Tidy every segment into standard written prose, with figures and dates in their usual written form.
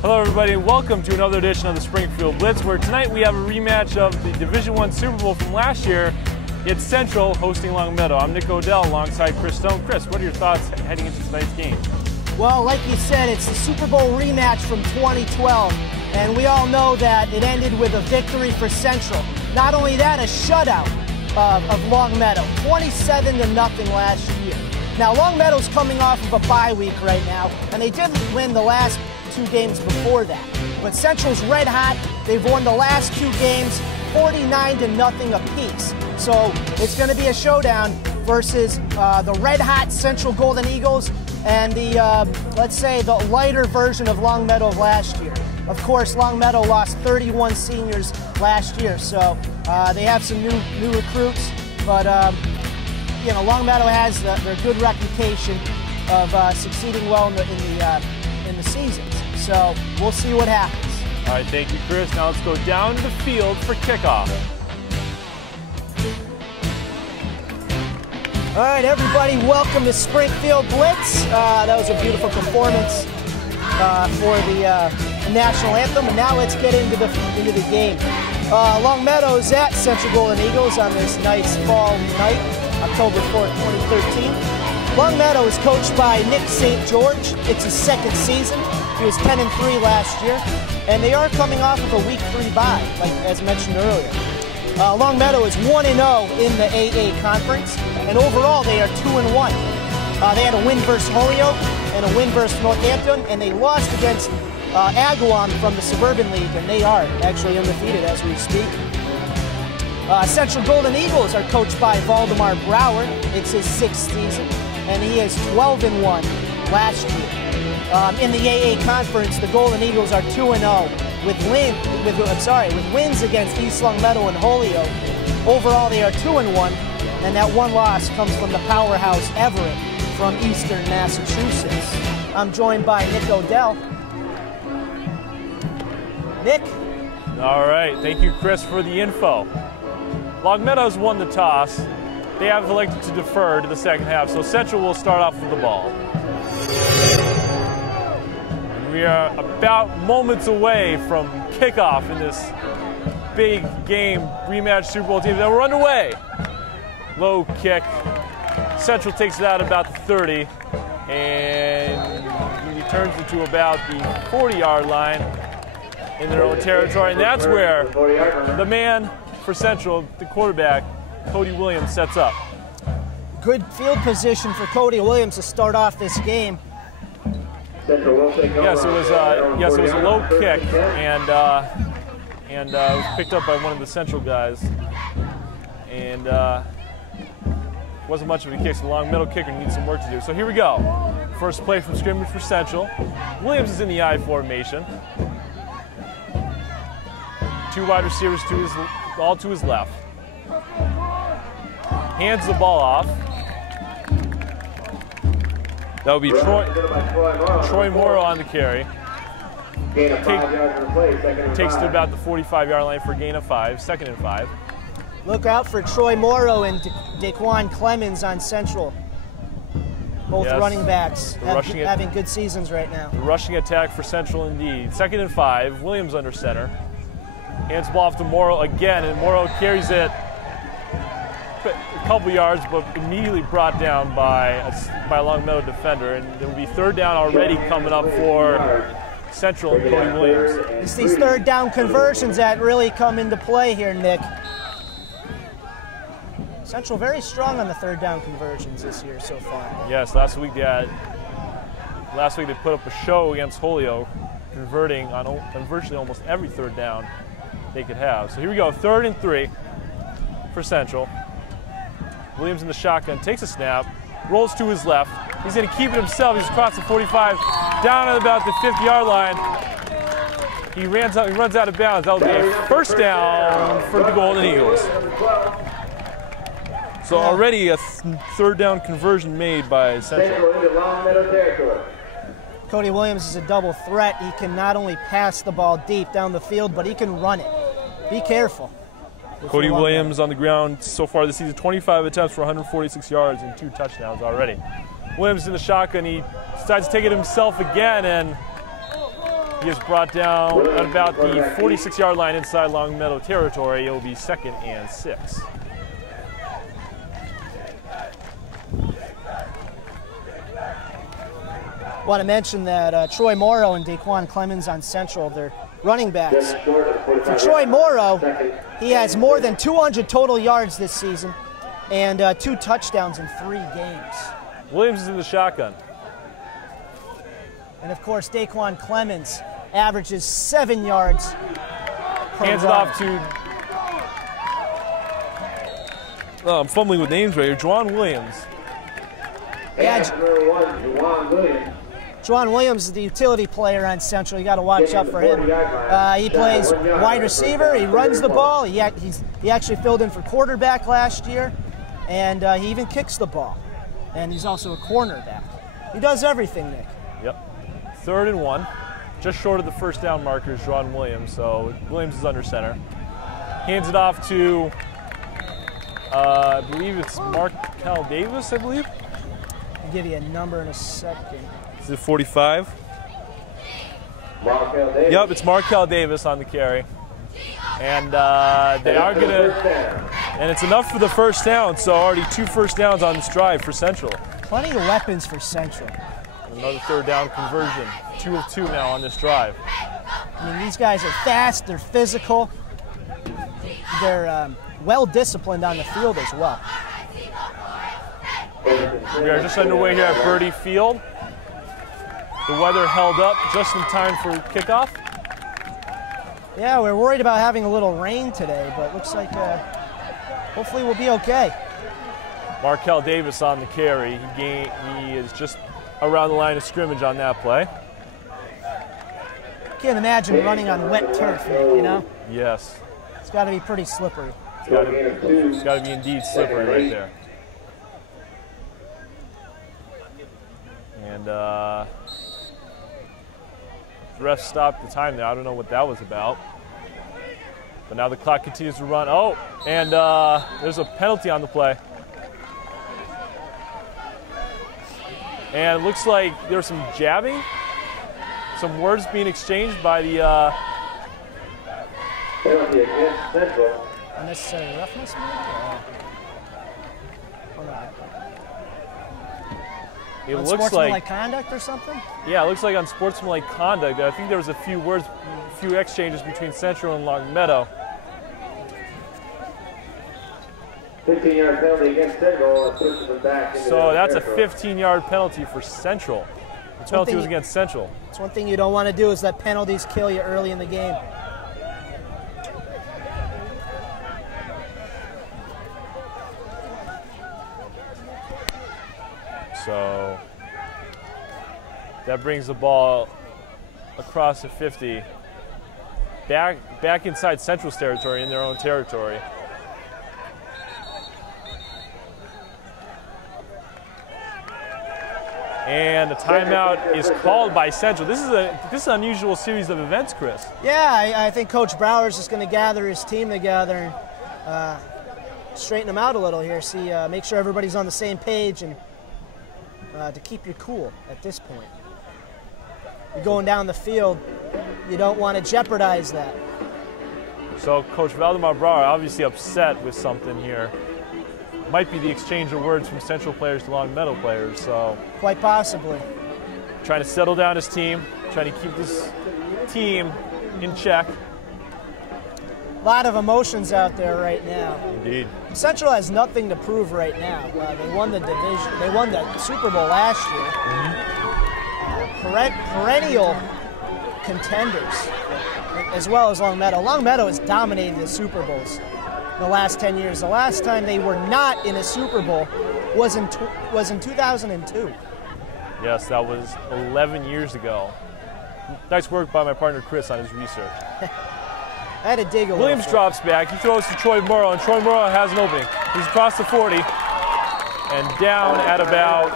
Hello everybody, and welcome to another edition of the Springfield Blitz, where tonight we have a rematch of the Division I Super Bowl from last year. It's Central hosting Longmeadow. I'm Nick Odell alongside Chris Stone. Chris, what are your thoughts heading into tonight's game? Well, like you said, it's the Super Bowl rematch from 2012, and we all know that it ended with a victory for Central. Not only that, a shutout of Longmeadow, 27-0 last year. Now, Longmeadow's coming off of a bye week right now, and they did win the last 2 games before that. But Central's red hot. They've won the last 2 games, 49-0 apiece. So it's going to be a showdown versus the red hot Central Golden Eagles and the, let's say, the lighter version of Longmeadow last year. Of course, Longmeadow lost 31 seniors last year, so they have some new recruits. But you know, Longmeadow has their good reputation of succeeding well in the seasons. So we'll see what happens. All right, thank you, Chris. Now let's go down to the field for kickoff. All right, everybody, welcome to Springfield Blitz. That was a beautiful performance for the national anthem. And now let's get into the game. Longmeadow is at Central Golden Eagles on this nice fall night, October 4th, 2013. Longmeadow is coached by Nick St. George. It's his 2nd season. He was 10-3 last year, and they are coming off of a Week 3 bye, like as mentioned earlier. Longmeadow is 1-0 in the AA Conference, and overall they are 2-1. They had a win versus Holyoke and a win versus Northampton, and they lost against Agawam from the Suburban League, and they are actually undefeated as we speak. Central Golden Eagles are coached by Valdemar Brower. It's his 6th season, and he is 12-1 last year. In the AA Conference, the Golden Eagles are 2-0 with wins against East Longmeadow and Holyoke. Overall, they are 2-1, and that one loss comes from the powerhouse Everett from Eastern Massachusetts. I'm joined by Nick Odell. Nick? All right, thank you, Chris, for the info. Longmeadow's won the toss. They have elected to defer to the second half, so Central will start off with the ball. We are about moments away from kickoff in this big game rematch Super Bowl team. Then we're underway. Low kick. Central takes it out about the 30, and he turns it to about the 40-yard line in their own territory. And that's where the man for Central, the quarterback, Cody Williams, sets up. Good field position for Cody Williams to start off this game. Yes, it was a low kick, and it was picked up by one of the Central guys, and wasn't much of a kick. So the Longmeadow kicker needs some work to do. So here we go. First play from scrimmage for Central. Williams is in the I formation. 2 wide receivers all to his left. Hands the ball off. That would be Troy Morrow on the carry. Takes to about the 45-yard line for a gain of 5, 2nd and 5. Look out for Troy Morrow and Daquan Clemens on Central. Both running backs having good seasons right now. The rushing attack for Central indeed. 2nd and 5, Williams under center. Hands the ball off to Morrow again, and Morrow carries it a couple yards, but immediately brought down by a Longmeadow defender, and there will be 3rd down already coming up for Central and Cody Williams. It's these 3rd down conversions that really come into play here, Nick. Central very strong on the 3rd down conversions this year so far. Yes, last week they put up a show against Holyoke, converting on virtually almost every 3rd down they could have. So here we go, 3rd and 3 for Central. Williams in the shotgun, takes a snap, rolls to his left. He's going to keep it himself. He's across the 45, down at about the 50-yard line. He runs out of bounds. That will be a 1st down for the Golden Eagles. So already a 3rd down conversion made by Central. Cody Williams is a double threat. He can not only pass the ball deep down the field, but he can run it. Be careful. Cody Williams on the ground so far this season, 25 attempts for 146 yards and 2 touchdowns already. Williams in the shotgun, he decides to take it himself again, and He is brought down at about the 46-yard line inside Longmeadow territory. It will be 2nd and 6. Want to mention that Troy Morrow and Daquan Clemens on Central, they're running backs. For Troy Morrow, he has more than 200 total yards this season and 2 touchdowns in 3 games. Williams is in the shotgun. And of course, Daquan Clemens averages 7 yards per Hands run. it off to, I'm fumbling with names right here, Juwan Williams. Yeah, Number 1, Juwan Williams. Juwan Williams is the utility player on Central. You got to watch out for him. He plays wide receiver. He runs the ball. He actually filled in for quarterback last year, and he even kicks the ball. And he's also a cornerback. He does everything, Nick. Yep. 3rd and 1, just short of the first down markers, Juwan Williams. So Williams is under center. Hands it off to, I believe it's Markel Davis, I believe. I'll give you a number in a second. Is it 45? Markel Davis. Yep, it's Markel Davis on the carry. And they are going to, and it's enough for the first down, so already 2 first downs on this drive for Central. Plenty of weapons for Central. Another 3rd down conversion, 2 of 2 now on this drive. I mean, these guys are fast, they're physical, they're well-disciplined on the field as well. We are just underway here at Birdie Field. The weather held up just in time for kickoff. Yeah, we're worried about having a little rain today, but looks like hopefully we'll be okay. Markel Davis on the carry. He is just around the line of scrimmage on that play. Can't imagine running on wet turf, Nick, you know? Yes. It's got to be pretty slippery. It's got to be indeed slippery right there. And the ref stopped the time there. I don't know what that was about. But now the clock continues to run. Oh, and there's a penalty on the play. And it looks like there's some jabbing, some words being exchanged by the Penalty against Central. Unnecessary roughness, maybe? Hold on. It looks Unsportsmanlike conduct or something? Yeah, it looks like unsportsmanlike conduct. I think there was a few words, a few exchanges between Central and Longmeadow. 15-yard penalty against Central. Pushes them back into So the that's a territory. 15-yard penalty for Central. The penalty was against Central. It's one thing you don't want to do is let penalties kill you early in the game. So that brings the ball across the 50, back inside Central's territory, in their own territory. And a timeout is called by Central. This is an unusual series of events, Chris. Yeah, I think Coach Brower's just going to gather his team together and straighten them out a little here. See, make sure everybody's on the same page and to keep you cool at this point. You're going down the field, you don't want to jeopardize that. So Coach Valdemar Brower obviously upset with something here. Might be the exchange of words from Central players to Longmeadow players. So Quite possibly. trying to settle down his team, trying to keep this team in check. A lot of emotions out there right now. Indeed. Central has nothing to prove right now. They won the division. They won the Super Bowl last year. Perennial contenders, as well as Longmeadow. Longmeadow has dominated the Super Bowls in the last 10 years. The last time they were not in a Super Bowl was in 2002. Yes, that was 11 years ago. Nice work by my partner Chris on his research. I had to dig a little. Williams drops back. He throws to Troy Morrow, and Troy Morrow has an opening. He's across the 40 and down at about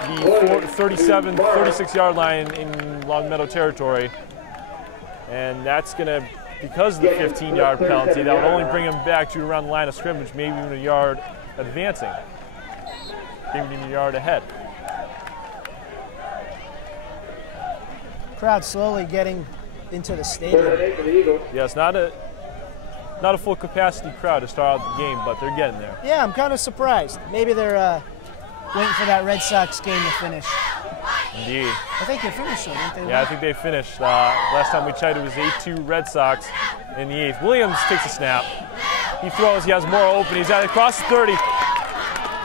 the 37, 36-yard line in Longmeadow territory. And that's going to, because of the 15-yard penalty, that would only bring him back to around the line of scrimmage, maybe even a yard advancing, maybe even a yard ahead. Crowd slowly getting into the stadium. Yeah, it's not a full capacity crowd to start out the game, but they're getting there. Yeah, I'm kind of surprised. Maybe they're waiting for that Red Sox game to finish. Indeed. I think they finished, though, didn't they? Yeah, I think they finished. Last time we checked, it was 8-2 Red Sox in the 8th. Williams takes a snap. He throws. He has more open. He's at across the 30.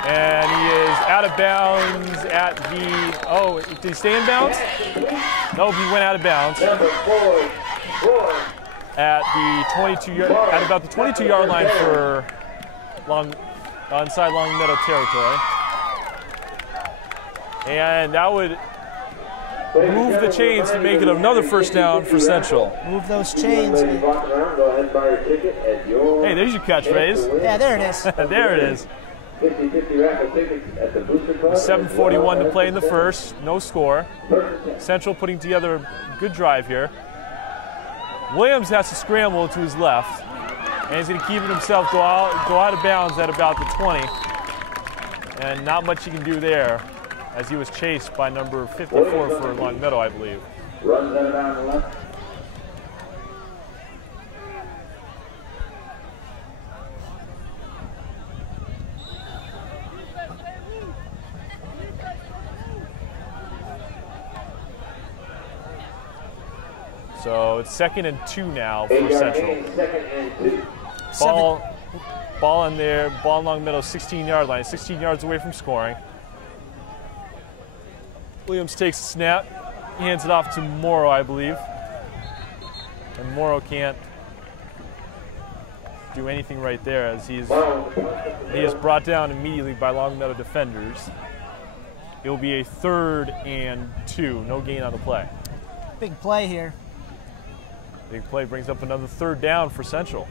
And he is out of bounds at the... Oh, did he stay in bounds? No, he went out of bounds. At about the 22-yard line for inside Longmeadow territory. And that would move the chains to make it another first down for Central. Move those chains. Hey, there's your catchphrase. Yeah, there it is. There it is. 7:41 to play in the first. No score. Central putting together a good drive here. Williams has to scramble to his left, and he's going to keep it himself, go out of bounds at about the 20. And not much he can do there, as he was chased by number 54 for Longmeadow, I believe. Runs out on the left. So it's 2nd and 2 now for Central. 2nd and 2. Ball in there, ball in Longmeadow 16-yard line, 16 yards away from scoring. Williams takes a snap, he hands it off to Morrow, I believe. And Morrow can't do anything right there, as he is brought down immediately by Longmeadow defenders. It will be a 3rd and 2, no gain on the play. Big play here. Big play brings up another 3rd down for Central.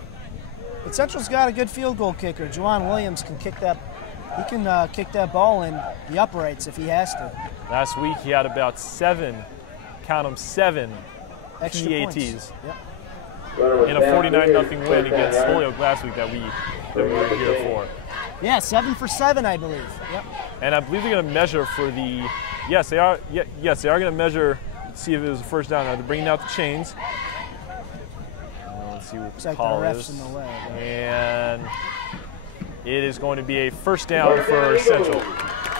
But Central's got a good field goal kicker. Juwan Williams can kick that. He can kick that ball in the uprights if he has to. Last week he had about 7, count them 7 Extra PATs. points. Yep. In a 49-0 win against Holyoke last week that we were here for. Yeah, 7 for 7, I believe. Yep. And I believe they're going to measure for the. Yes, they are. Yes, they are going to measure. See if it was a first down. They're bringing out the chains. Let's see what the call is. In the way, and it is going to be a first down for Central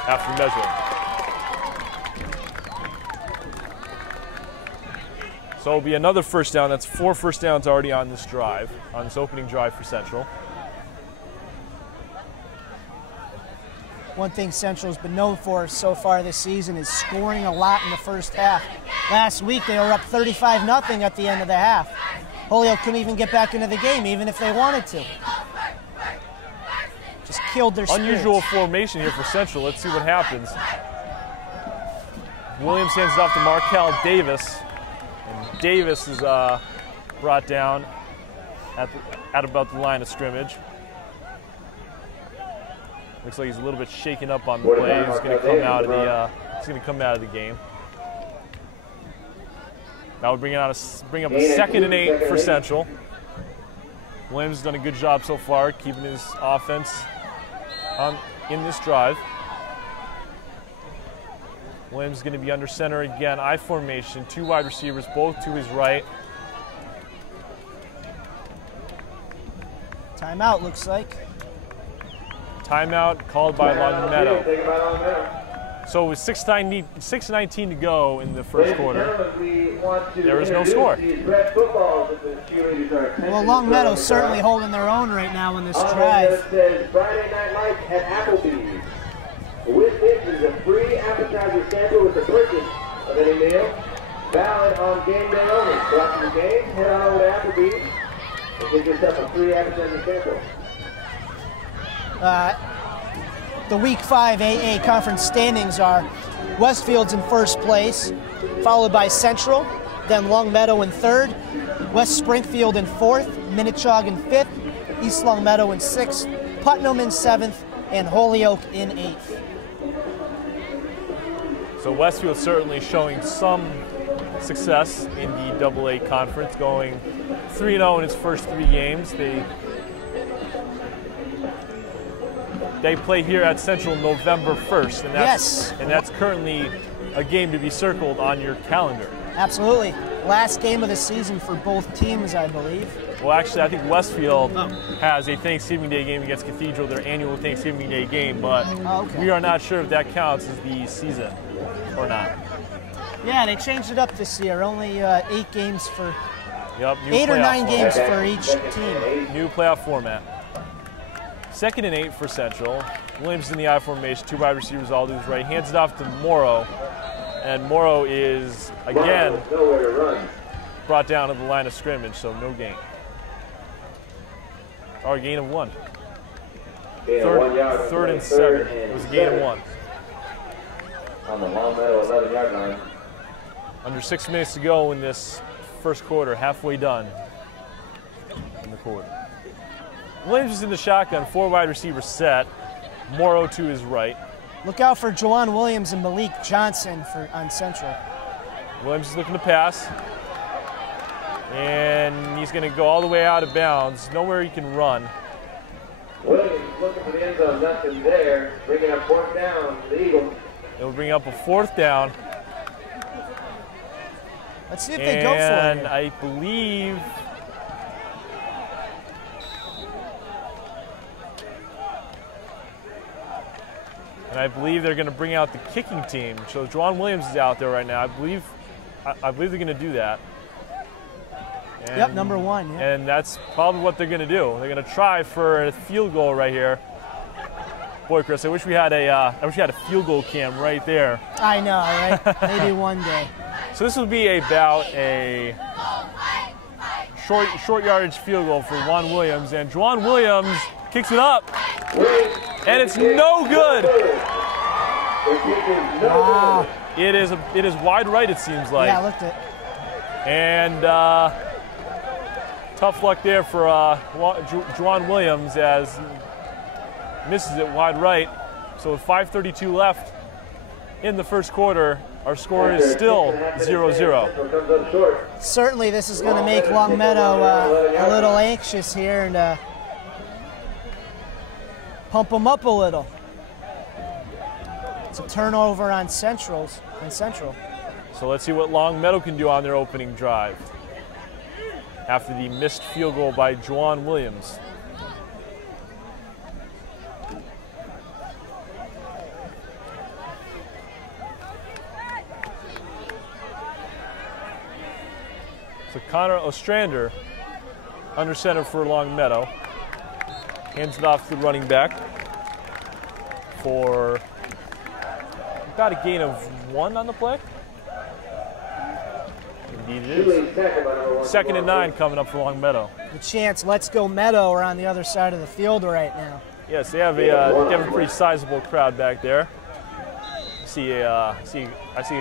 after measuring. So it'll be another first down. That's 4 first downs already on this drive, on this opening drive for Central. One thing Central's been known for so far this season is scoring a lot in the first half. Last week they were up 35-0 at the end of the half. Holyoke couldn't even get back into the game, even if they wanted to. Just killed their spirits. Unusual formation here for Central. Let's see what happens. Williams hands it off to Markel Davis. And Davis is brought down at about the line of scrimmage. Looks like he's a little bit shaken up on the play. He's going to come out of the. He's going to come out of the game. That would bring up a 2nd and 8 for Central. Williams has done a good job so far, keeping his offense in this drive. Williams is going to be under center again, I formation, 2 wide receivers, both to his right. Timeout looks like. Timeout called by Longmeadow. So with 6:19 to go in the first quarter, there is no score. Well, Longmeadow's certainly holding their own right now in this drive. Friday Night Lights at Applebee's. With this is a free appetizer sample with the purchase of any meal. Valid on game day only. So after the game, head on over to Applebee's and get yourself a free appetizer sample. The Week 5 AA conference standings are Westfield's in first place, followed by Central, then Longmeadow in 3rd, West Springfield in 4th, Minnechaug in 5th, East Longmeadow in 6th, Putnam in 7th, and Holyoke in 8th. So Westfield certainly showing some success in the AA conference, going 3-0 in its first 3 games. They play here at Central November 1st, and that's currently a game to be circled on your calendar. Absolutely. last game of the season for both teams, I believe. Well, actually, I think Westfield has a Thanksgiving Day game against Cathedral, their annual Thanksgiving Day game, but we are not sure if that counts as the season or not. Yeah, they changed it up this year. Only 8 games for, yep, 8 or 9 format. games for each team. New playoff format. 2nd and 8 for Central. Williams in the I formation, 2 wide receivers all to his right. Hands it off to Morrow, and Morrow is, again, brought down to the line of scrimmage, so no gain. Or a gain of 1. Third and 7. It was a gain of 1. On the Longmeadow 11-yard line. Under 6 minutes to go in this first quarter, halfway done in the quarter. Williams is in the shotgun, 4 wide receivers set. Morrow to his right. Look out for Juwan Williams and Malik Johnson on Central. Williams is looking to pass. And he's going to go all the way out of bounds. Nowhere he can run. Williams looking for the end zone, nothing there. Bringing up 4th down for the Eagles. It'll bring up a 4th down. Let's see if they go for it. And I believe they're going to bring out the kicking team. So Juwan Williams is out there right now. I believe they're going to do that. And, yep, number 1. Yeah. And that's probably what they're going to do. They're going to try for a field goal right here. Boy, Chris, I wish we had a field goal cam right there. I know, right? Maybe one day. So this will be about a short yardage field goal for Juwan Williams, and Juwan Williams kicks it up, and it's no good. Wow. It is wide right, it seems like. Yeah, I looked it. And tough luck there for Juwan Williams as he misses it wide right. So with 5:32 left in the first quarter, our score is still 0-0. Certainly this is going to make Longmeadow a little anxious here and pump them up a little. It's a turnover on Central. So let's see what Longmeadow can do on their opening drive after the missed field goal by Juwan Williams. So Connor Ostrander under center for Longmeadow. Hands it off to the running back for about a gain of 1 on the play. Indeed it is. 2nd and 9 coming up for Longmeadow. The chance, let's go Meadow, are on the other side of the field right now. Yes, they have a pretty sizable crowd back there. I see a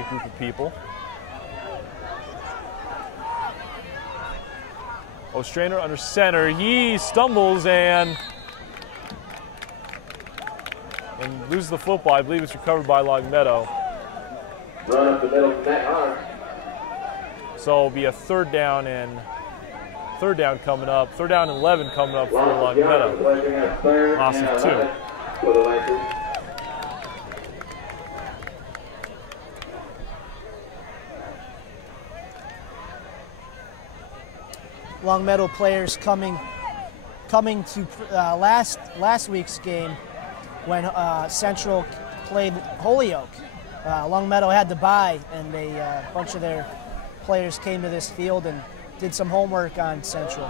group of people. Ostrander under center. He stumbles and loses the football. I believe it's recovered by Longmeadow. Run up the middle from that arm. So it'll be a 3rd down coming up. 3rd down and 11 coming up for Longmeadow. Loss of 2. Longmeadow players coming to last week's game when Central played Holyoke. Longmeadow had to bye, and a bunch of their players came to this field and did some homework on Central.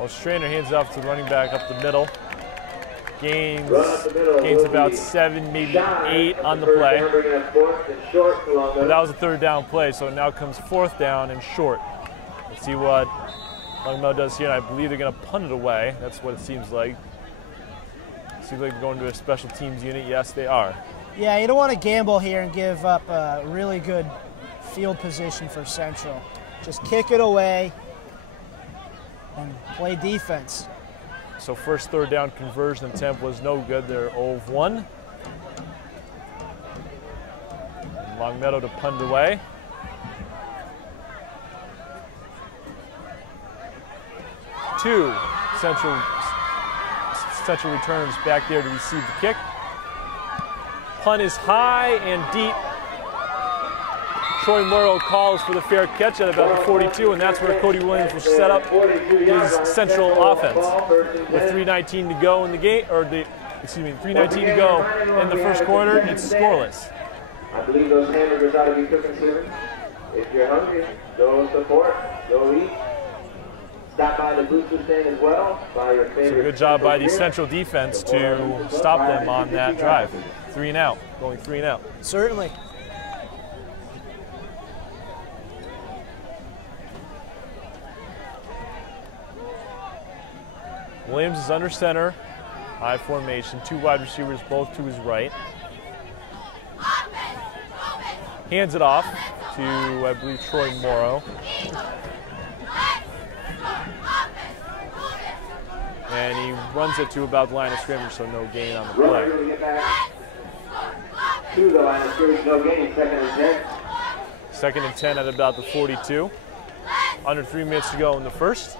Well, Strainer hands off to the running back up the middle. Gains about 7, maybe 8 on the play. But that was a 3rd down play, so it now comes 4th down and short. Let's see what Longmeadow does here, and I believe they're going to punt it away. That's what it seems like. Seems like they're going to a special teams unit. Yes, they are. Yeah, you don't want to gamble here and give up a really good field position for Central. Just kick it away and play defense. So first 3rd down conversion attempt was no good. They're 0 of 1. And Longmeadow to punt away. Two Central returns back there to receive the kick. Punt is high and deep. Troy Morrow calls for the fair catch at about the 42, and that's where Cody Williams will set up his central offense. With 3:19 to go in the game, or 3:19 to go in the first quarter, it's scoreless. I believe those hamburgers ought to be cooking soon. If you're hungry, go support, go eat. Stop by the booster stand as well. Buy your favorite. So good job by the Central defense to stop them on that drive. 3 and out, going 3 and out. Certainly. Williams is under center, high formation, 2 wide receivers, both to his right. Hands it off to, I believe, Troy Morrow. And he runs it to about the line of scrimmage, so no gain on the play. To the line of scrimmage, no gain, 2nd and 10. 2nd and 10 at about the 42. Under 3 minutes to go in the first.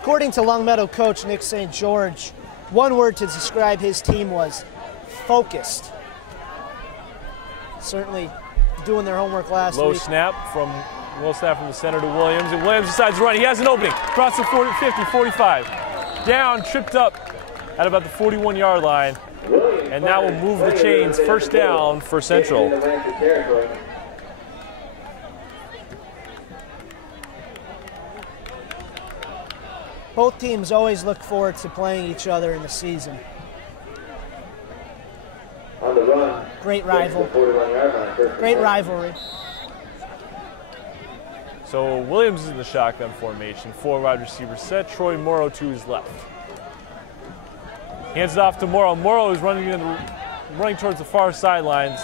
According to Longmeadow coach Nick St. George, one word to describe his team was focused. Certainly doing their homework last Low week. snap from the center to Williams, and Williams decides to run. He has an opening. Across the 40, 50, 45. Down, tripped up at about the 41-yard line. And now we'll move the chains. First down for Central. Both teams always look forward to playing each other in the season. On the run. Great rival. Great rivalry. So Williams is in the shotgun formation. 4 wide receivers set. Troy Morrow to his left. Hands it off to Morrow. Morrow is running towards the far sidelines,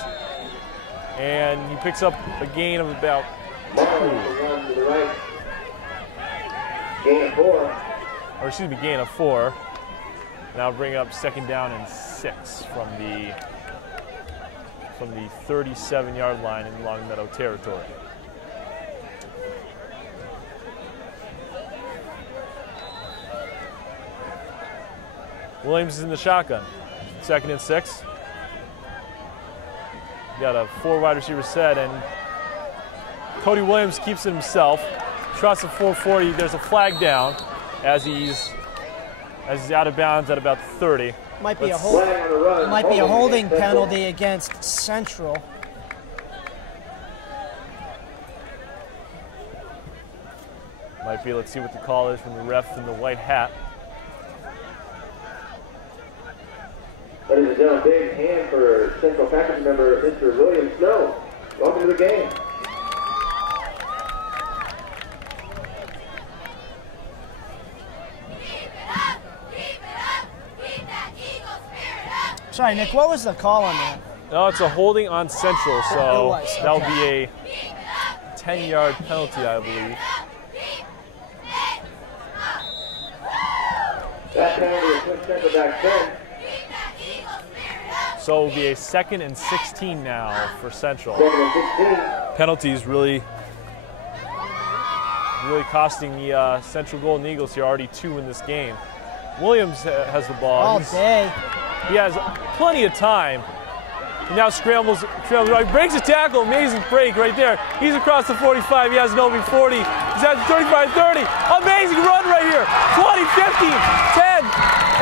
and he picks up a gain of about 2. To the right. Gain of 4. Or excuse me, gain of 4. Now bring up 2nd down and 6 from the 37-yard line in Longmeadow territory. Williams is in the shotgun. 2nd and 6. Got a 4 wide receiver set, and Cody Williams keeps it himself. Across the 440, there's a flag down as he's out of bounds at about 30. Might be a holding penalty against Central. Might be. Let's see what the call is from the ref in the white hat. Ladies and gentlemen, big hand for Central Packers member Mr. William Snow. Welcome to the game. Sorry, Nick, what was the call on that? No, it's a holding on Central, so okay. that'll be a 10-yard penalty, I believe. That penalty is pushed Central back 10. So it'll be a 2nd and 16 now for Central. 2nd and 16. Penalties really costing the Central Golden Eagles here, already 2 in this game. Williams has the ball. All day. He has plenty of time. He now scrambles right, breaks a tackle, amazing break right there. He's across the 45, he has an open 40. He's at the 35, 30. Amazing run right here. 20, 15, 10.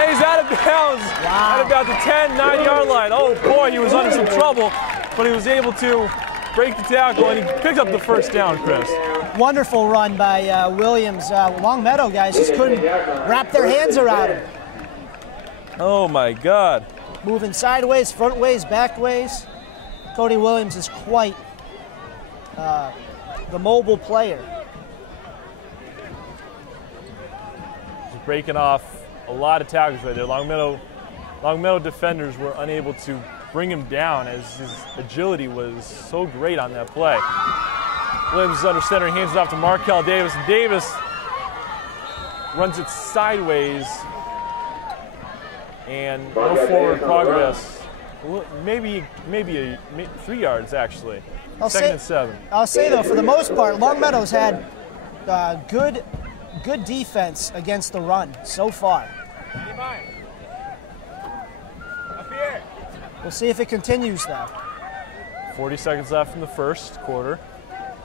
And he's out of bounds at about the 10, 9-yard line. Oh boy, he was under some trouble, but he was able to break the tackle and he picked up the first down, Chris. Wonderful run by Williams. Longmeadow guys just couldn't wrap their hands around him. Oh my God. Moving sideways, front ways, back ways. Cody Williams is quite the mobile player. He's breaking off a lot of tackles right there. Longmeadow defenders were unable to bring him down as his agility was so great on that play. Williams is under center, hands it off to Markel Davis. And Davis runs it sideways and no forward progress. Maybe 3 yards actually. 2nd and 7. I'll say though, for the most part, Longmeadow's had good defense against the run so far. We'll see if it continues though. 40 seconds left in the first quarter.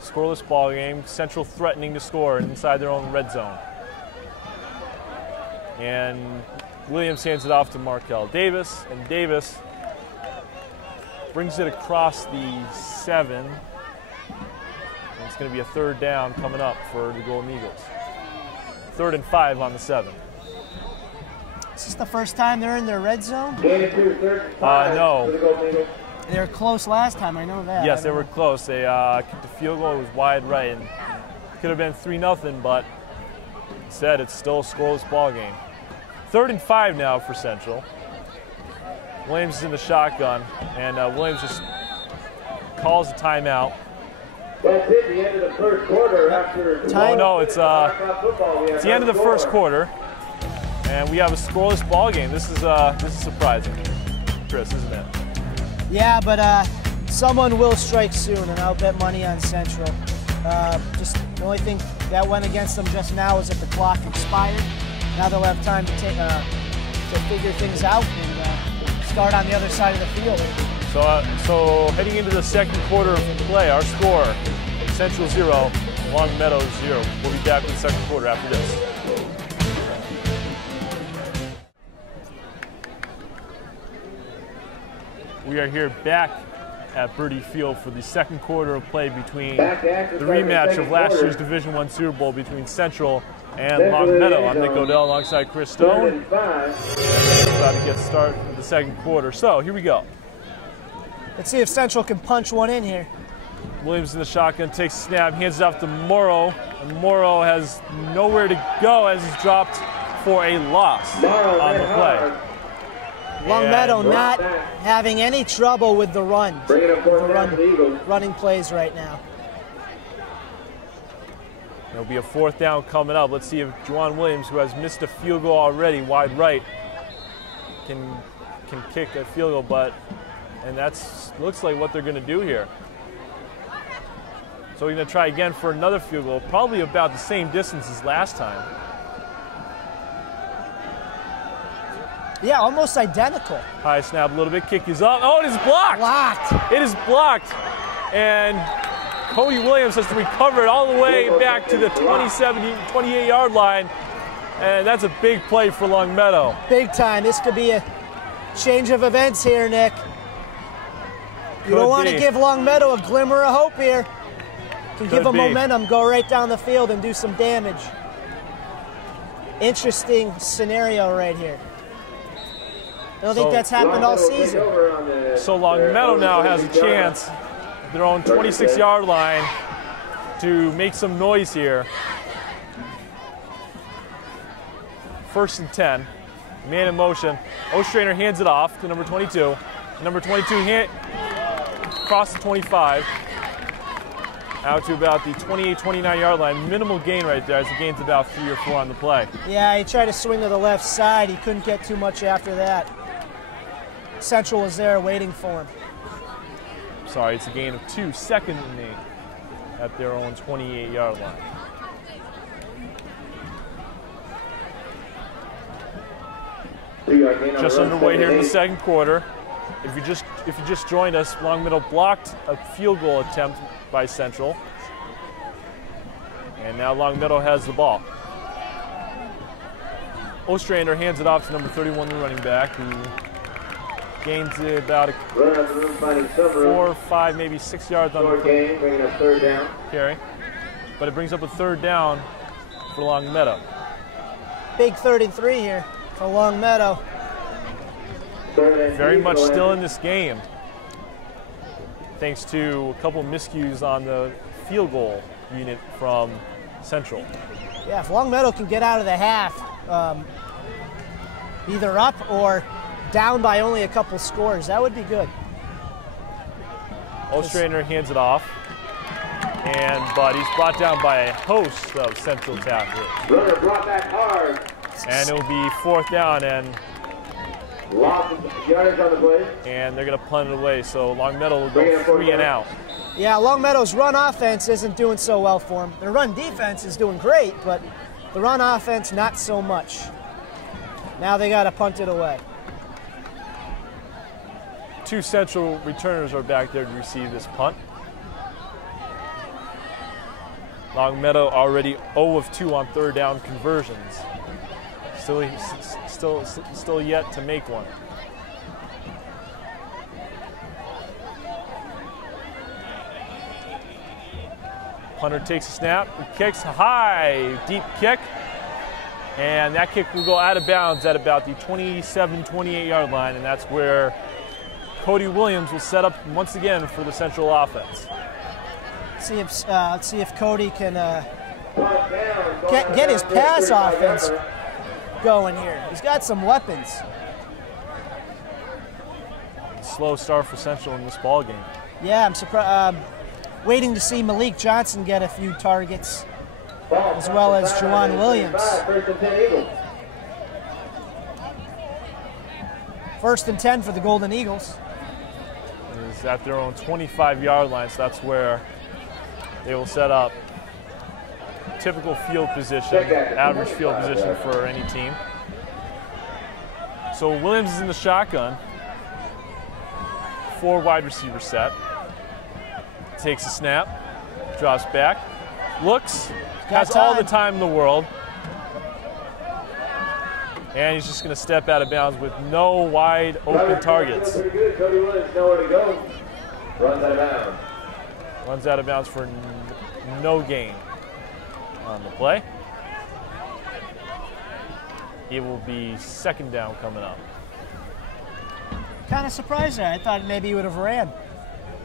Scoreless ball game. Central threatening to score inside their own red zone. And Williams hands it off to Markel Davis, and Davis brings it across the 7. And it's going to be a third down coming up for the Golden Eagles. 3rd and 5 on the 7. Is this the first time they're in their red zone? No. They were close last time, I know that. Yes, they were close. They kicked a field goal. It was wide right, and it could have been 3-0, but instead it's still a scoreless ball game. 3rd and 5 now for Central. Williams is in the shotgun, and Williams just calls a timeout. That's it, the end of the first quarter after... Oh, no, it's the end of the first quarter, and we have a scoreless ball game. This is surprising, Chris, isn't it? Yeah, but someone will strike soon, and I'll bet money on Central. Just the only thing that went against them just now is that the clock expired. Now they'll have time to figure things out and start on the other side of the field. So heading into the second quarter of play, our score, Central 0, Longmeadow 0. We'll be back in the second quarter after this. We are here back at Birdie Field for the second quarter of play between the rematch of last year's Division I Super Bowl between Central and Longmeadow. I'm Nick Odell alongside Chris Stone. About to get started in the second quarter. So here we go. Let's see if Central can punch one in here. Williams in the shotgun, takes a snap, hands it off to Morrow. And Morrow has nowhere to go as he's dropped for a loss on the play. Longmeadow not having any trouble with the run. Running plays right now. There'll be a 4th down coming up. Let's see if Juwan Williams, who has missed a field goal already wide right, can kick a field goal, and that's looks like what they're going to do here. So we're going to try again for another field goal, probably about the same distance as last time. Yeah, almost identical. High snap a little bit, kick is up. Oh, it is blocked! Blocked! It is blocked. And Cody Williams has to recover it all the way back to the 28-yard line. And that's a big play for Longmeadow. Big time. This could be a change of events here, Nick. You don't want to give Longmeadow a glimmer of hope here. Can give them momentum, go right down the field and do some damage. Interesting scenario right here. I don't think that's happened all season. So Longmeadow now has a chance at their own 26-yard line to make some noise here. 1st and 10. Man in motion. Ostrainer hands it off to number 22. Number 22 across the 25. Out to about the 28, 29-yard line. Minimal gain right there as he gains about 3 or 4 on the play. Yeah, he tried to swing to the left side. He couldn't get too much after that. Central was there waiting for him. Sorry, it's a gain of 2, 2nd and 8 at their own 28-yard line. Just underway here in the second quarter. If you just joined us, Longmeadow blocked a field goal attempt by Central. And now Longmeadow has the ball. Ostrander hands it off to number 31, the running back, who gains about 4, 5, maybe 6 yards on the carry. But it brings up a 3rd down for Longmeadow. Big 3rd and 3 here for Longmeadow. Very much still in this game, thanks to a couple miscues on the field goal unit from Central. Yeah, if Longmeadow can get out of the half, either up or down by only a couple scores, that would be good. Ostrander hands it off, but he's brought down by a host of Central tacklers. Runner brought back hard. And it will be 4th down, and they're going to punt it away, so Longmeadow will go 3 and out. Yeah, Longmeadow's run offense isn't doing so well for them. Their run defense is doing great, but the run offense not so much. Now they got to punt it away. two Central returners are back there to receive this punt. Longmeadow already 0 of 2 on third down conversions. Still yet to make one. Punter takes a snap, kicks high, deep kick, and that kick will go out of bounds at about the 27-28 yard line, and that's where Cody Williams will set up once again for the Central offense. Let's see if Cody can get his pass offense going here. He's got some weapons. Slow start for Central in this ball game. Yeah, I'm surprised. Waiting to see Malik Johnson get a few targets, as well as Juwan Williams. 1st and 10 for the Golden Eagles. Is at their own 25-yard line, so that's where they will set up. Typical field position, average field position for any team. So Williams is in the shotgun. 4 wide receiver set. Takes a snap, drops back, looks, has all the time in the world. And he's just going to step out of bounds with no wide open targets. Pretty good. Cody Williams nowhere to go. Runs out of bounds. Runs out of bounds for no gain on the play. It will be 2nd down coming up. Kind of surprised there. I thought maybe he would have ran,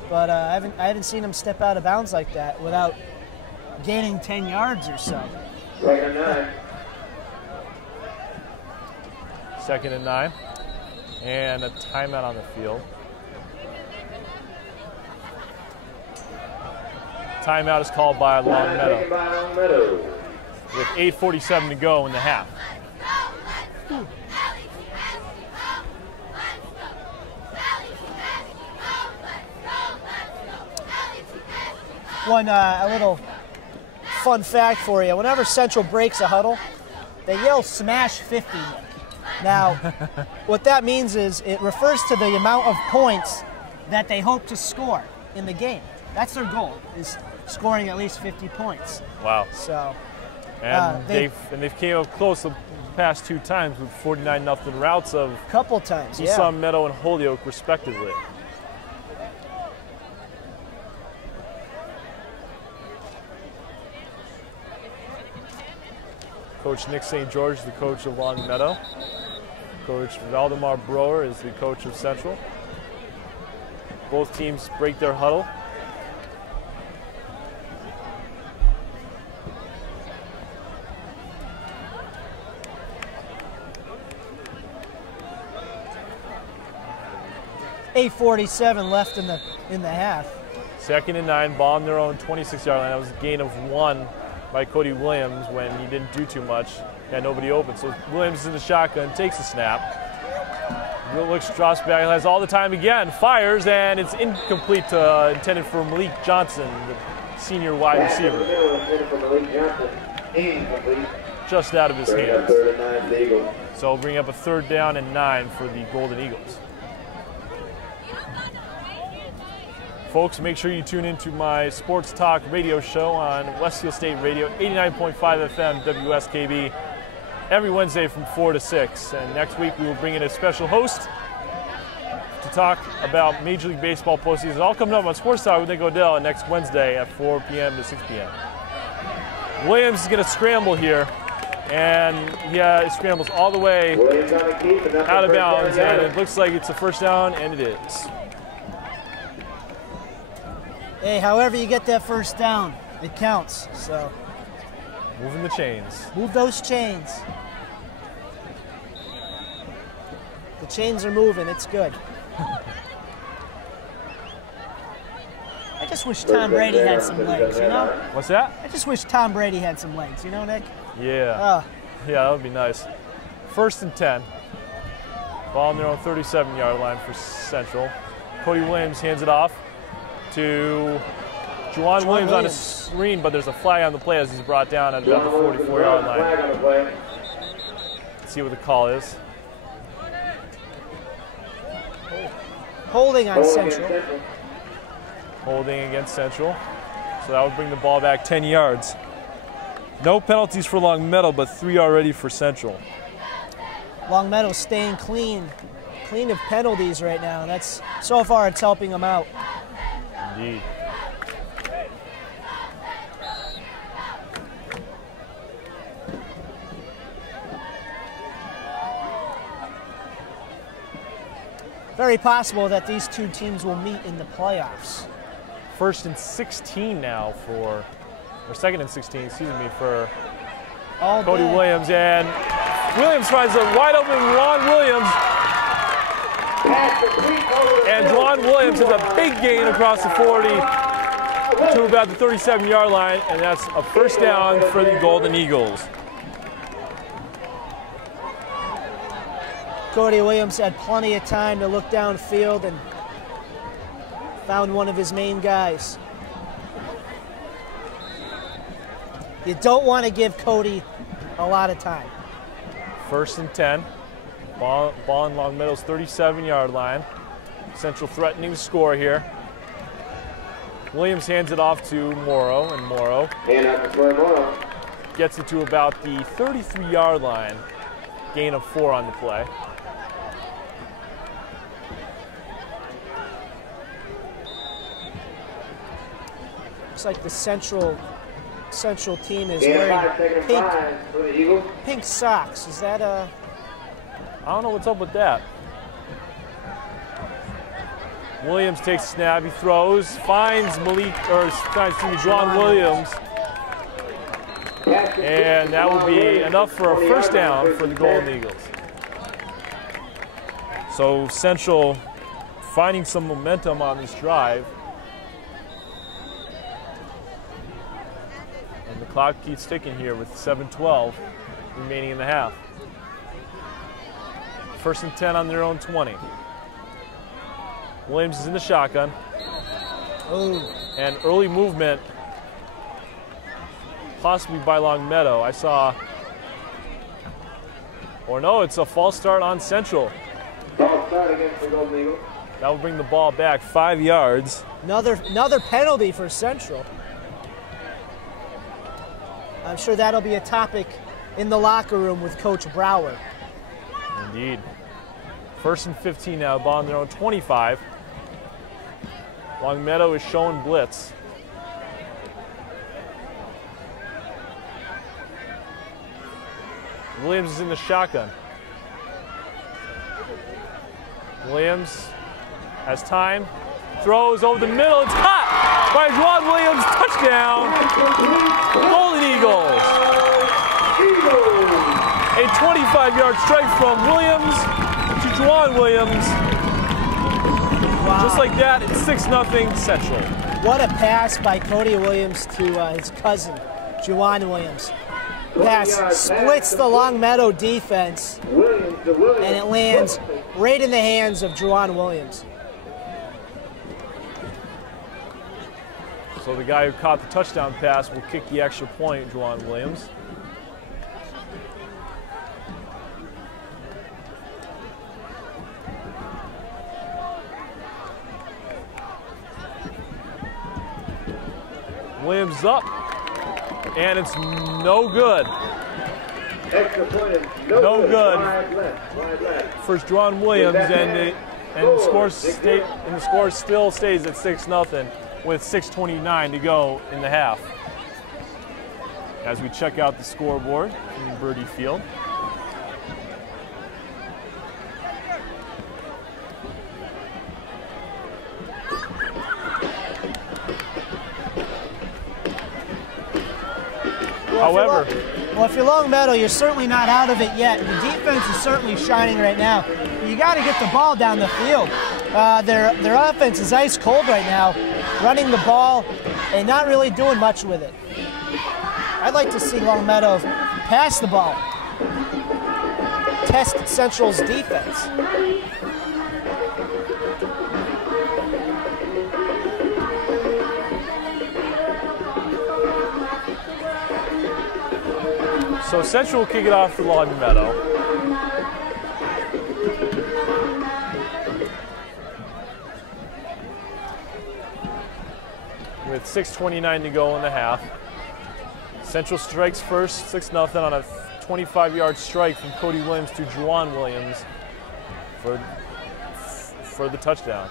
but I haven't seen him step out of bounds like that without gaining 10 yards or so. 2nd and 9. 2nd and 9, and a timeout on the field. Timeout is called by Longmeadow with 8:47 to go in the half. A little fun fact for you. Whenever Central breaks a huddle, they yell "Smash 50." Now, what that means is it refers to the amount of points that they hope to score in the game. That's their goal, is scoring at least 50 points. Wow. So, and they've came up close the past 2 times with 49-0 routes of couple times, yeah. Some Meadow and Holyoke respectively. Coach Nick St. George is the coach of Longmeadow. Coach Valdemar Broer is the coach of Central. Both teams break their huddle. .847 left in the half. 2nd and 9, ball on their own 26-yard line. That was a gain of 1 by Cody Williams when he didn't do too much. Had nobody open. So Williams is in the shotgun, takes a snap. Looks, drops back, has all the time again, fires, and it's incomplete, intended for Malik Johnson, the senior wide receiver. Just out of his hands. So we'll bring up a 3rd down and 9 for the Golden Eagles. Folks, make sure you tune into my sports talk radio show on Westfield State Radio, 89.5 FM WSKB, every Wednesday from 4 to 6. And next week we will bring in a special host to talk about Major League Baseball postseason. All coming up on Sports Talk with Nick Odell next Wednesday at 4 p.m. to 6 p.m. Williams is going to scramble here, and he scrambles all the way out of bounds, and it looks like it's a 1st down, and it is. Hey, however you get that 1st down, it counts. So moving the chains. Move those chains. The chains are moving. It's good. I just wish Tom Brady had some legs, you know? What's that? I just wish Tom Brady had some legs, you know, Nick? Yeah. Yeah, that would be nice. 1st and 10. Ball on their own 37-yard line for Central. Cody Williams hands it off to Juwan Williams on a screen, but there's a flag on the play as he's brought down at about the 44-yard line. Let's see what the call is. Holding on Central. Holding against Central. So that would bring the ball back 10 yards. No penalties for Longmeadow, but 3 already for Central. Longmeadow staying clean of penalties right now. That's, so far it's helping them out. Indeed. Very possible that these two teams will meet in the playoffs. 1st and 16 now for, or 2nd and 16, excuse me, for Cody Williams. And Williams finds a wide open Juwan Williams. And Juwan Williams has a big gain across the 40 to about the 37-yard line, and that's a 1st down for the Golden Eagles. Cody Williams had plenty of time to look downfield and found one of his main guys. You don't want to give Cody a lot of time. 1st and 10. Ball on Longmeadow's 37-yard line. Central threatening to score here. Williams hands it off to Morrow, and Morrow gets it to about the 33-yard line. Gain of 4 on the play. Looks like the Central team is wearing pink socks. Is that a... I don't know what's up with that. Williams takes a snap, he throws, finds Juwan Williams. And that will be enough for a 1st down for the Golden Eagles. So Central finding some momentum on this drive. And the clock keeps ticking here with 7:12 remaining in the half. 1st and 10 on their own 20. Williams is in the shotgun. And early movement, possibly by Longmeadow. I saw, or no, it's a false start on Central. False start against the Golden Eagles. That will bring the ball back 5 yards. Another penalty for Central. I'm sure that'll be a topic in the locker room with Coach Brower. Indeed. 1st and 15 now, ball on their own 25. Longmeadow is showing blitz. Williams is in the shotgun. Williams has time, throws over the middle, it's caught by Juwan Williams, touchdown, Golden Eagles. A 25-yard strike from Williams to Juwan Williams. Wow. Just like that, it's 6-0 Central. What a pass by Cody Williams to his cousin, Juwan Williams. Pass splits the Longmeadow defense, and it lands right in the hands of Juwan Williams. So the guy who caught the touchdown pass will kick the extra point, Juwan Williams. Williams up, and it's no good. Extra point, No good. Wide left. First Juwan Williams, and the score still stays at 6-0 with 6:29 to go in the half. As we check out the scoreboard in Birdie Field. However, well, if you're Longmeadow, you're certainly not out of it yet. The defense is certainly shining right now. You got to get the ball down the field. Their offense is ice cold right now, running the ball and not really doing much with it. I'd like to see Longmeadow pass the ball, test Central's defense. so Central will kick it off for Longmeadow. with 6:29 to go in the half. Central strikes first, 6-0 on a 25-yard strike from Cody Williams to Juwan Williams for the touchdown.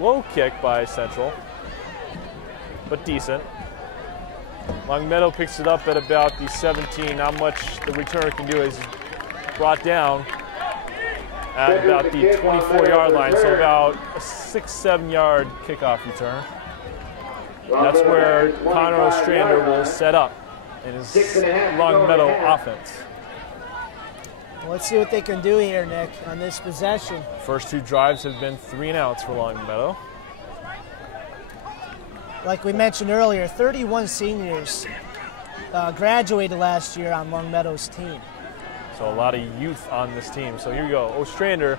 Low kick by Central, but decent. Longmeadow picks it up at about the 17. Not much the returner can do is brought down at about the 24-yard line, so about a 6-7 yard kickoff return. That's where Connor Ostrander will set up in his Longmeadow offense. Well, let's see what they can do here, Nick, on this possession. First two drives have been 3 and outs for Longmeadow. Like we mentioned earlier, 31 seniors graduated last year on Longmeadow's team. So a lot of youth on this team. So here we go. Ostrander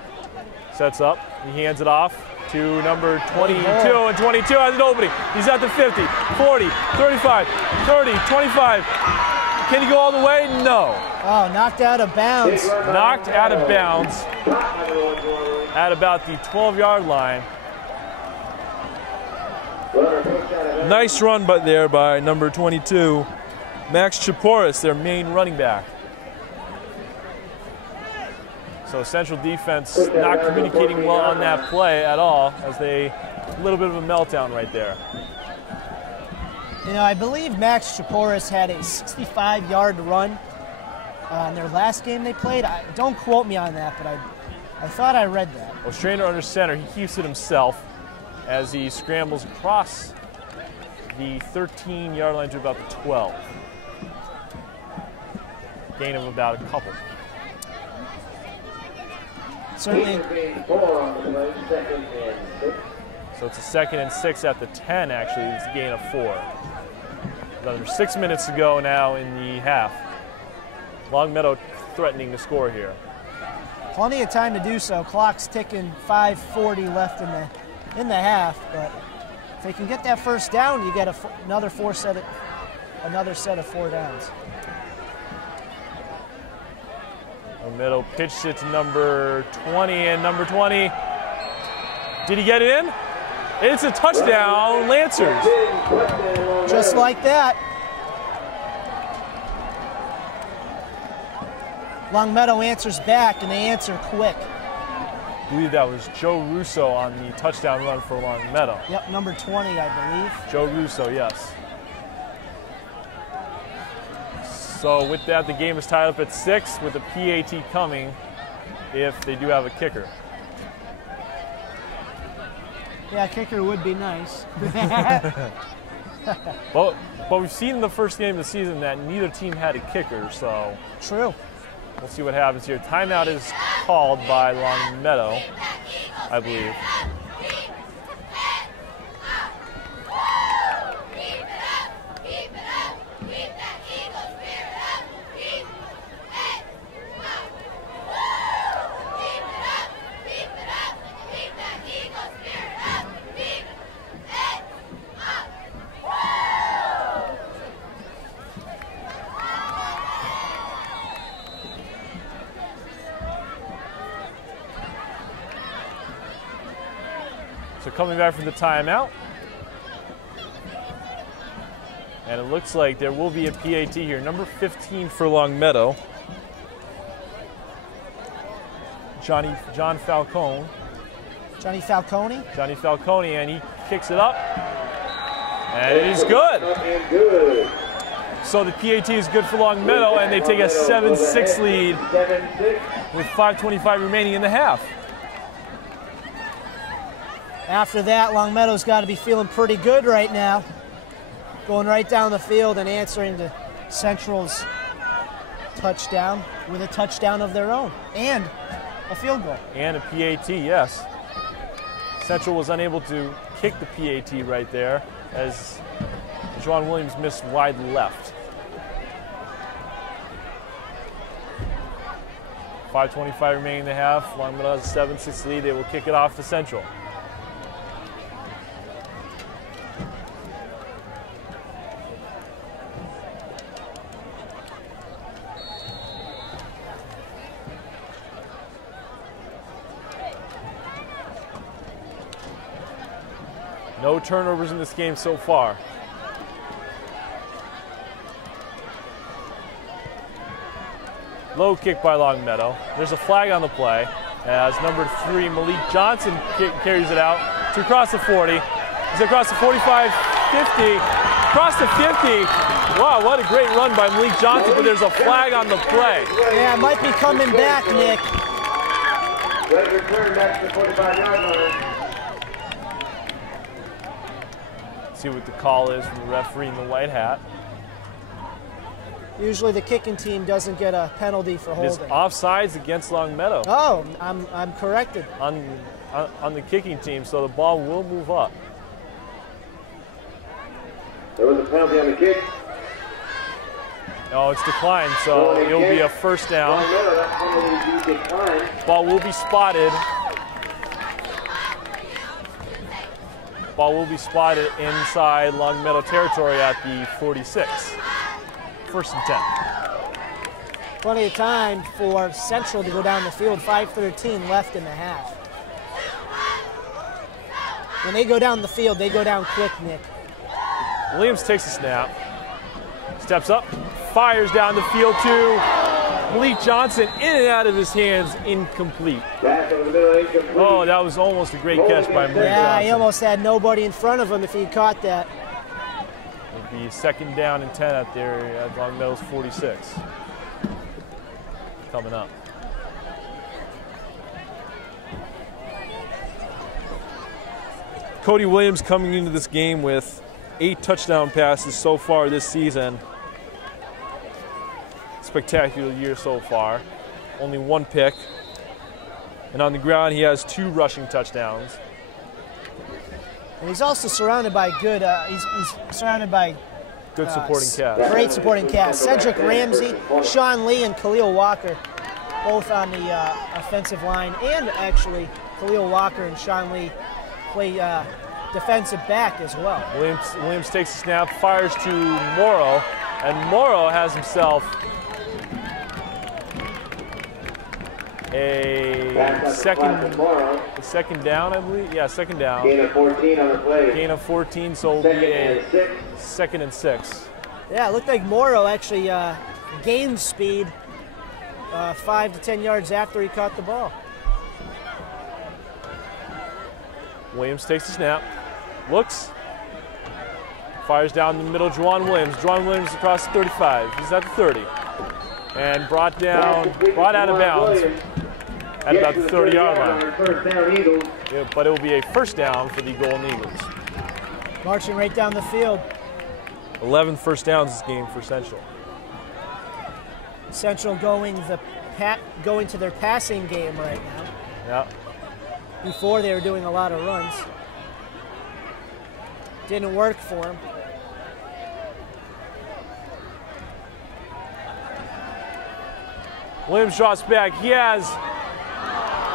sets up. He hands it off to number 22, and 22 has an opening. He's at the 50, 40, 35, 30, 25. Can he go all the way? No. Oh, knocked out of bounds. Knocked out of bounds at about the 12-yard line. Nice run there by number 22, Max Chaporis, their main running back. So Central defense not communicating well on that play at all, as a little bit of a meltdown right there. You know, I believe Max Chaporis had a 65-yard run in their last game they played. Don't quote me on that, but I thought I read that. Ostrander under center. He keeps it himself as he scrambles across the 13-yard line to about the 12. Gain of about a couple. Certainly. So it's a 2nd and 6 at the 10, actually. It's a gain of 4. Another 6 minutes to go now in the half. Longmeadow threatening to score here. Plenty of time to do so. Clock's ticking, 5:40 left in the half. But if they can get that first down, you get another set of 4 downs. Longmeadow pitched it to number 20, and number 20, did he get it in? It's a touchdown, Lancers. Just like that. Longmeadow answers back, and they answer quick. I believe that was Joe Russo on the touchdown run for Longmeadow. Yep, number 20, I believe. Joe Russo, yes. So with that, the game is tied up at 6 with a PAT coming if they do have a kicker. Yeah, kicker would be nice. But we've seen in the first game of the season that neither team had a kicker, so True. we'll see what happens here. Timeout is called by Longmeadow, I believe. So coming back from the timeout, and it looks like there will be a PAT here. Number 15 for Longmeadow, John Falcone. Johnny Falcone. Johnny Falcone, and he kicks it up, and it is good. So the PAT is good for Longmeadow, and they take a 7-6 lead with 5:25 remaining in the half. After that, Longmeadow's got to be feeling pretty good right now. Going right down the field and answering to Central's touchdown with a touchdown of their own and a field goal. And a PAT, yes. Central was unable to kick the PAT right there as Juwan Williams missed wide left. 5:25 remaining in the half. Longmeadow has a 7-6 lead. They will kick it off to Central. No turnovers in this game so far. Low kick by Longmeadow. There's a flag on the play as number 3, Malik Johnson, carries it out to across the 40. He's across the 45, 50, across the 50. Wow, what a great run by Malik Johnson, but there's a flag on the play. Yeah, might be coming back, Nick. Good return back to the 45-yard line. See what the call is from the referee in the white hat. Usually the kicking team doesn't get a penalty for It is holding. offsides against Longmeadow Oh, I'm corrected. on the kicking team, so the ball will move up. There was a penalty on the kick. Oh, it's declined, so it'll be a first down. Longmeadow, that penalty will be declined. Ball will be spotted. Ball will be spotted inside Longmeadow territory at the 46. First and 10. Plenty of time for Central to go down the field. 5:13 left in the half. When they go down the field, they go down quick, Nick. Williams takes a snap, steps up, fires down the field to Malik Johnson, in and out of his hands, incomplete. Back over the middle, incomplete. Oh, that was almost a great catch by Malik Yeah, Johnson. he almost had nobody in front of him if he caught that. It'll be second down and 10 out there at Longmeadow's 46. Coming up. Cody Williams coming into this game with 8 touchdown passes so far this season. Spectacular year so far. Only 1 pick. And on the ground, he has 2 rushing touchdowns. And he's also surrounded by good, he's surrounded by Good supporting cast. great supporting cast. Cedric Ramsey, Sean Lee, and Khalil Walker, both on the offensive line. And actually, Khalil Walker and Sean Lee play defensive back as well. Williams takes a snap, fires to Morrow, and Morrow has himself a second down, I believe. Yeah, second down. Gain of 14 on the play. Gain of 14, so it'll be a second and 6. Yeah, it looked like Morrow actually gained speed 5 to 10 yards after he caught the ball. Williams takes the snap, looks, fires down the middle. Juwan Williams. Juwan Williams across the 35. He's at the 30. And brought out of bounds at about the 30-yard line. First down, Eagles. Yeah, but it will be a first down for the Golden Eagles. Marching right down the field. 11 first downs this game for Central. Central going to their passing game right now. Yeah. Before they were doing a lot of runs. Didn't work for them. Williams drops back. He has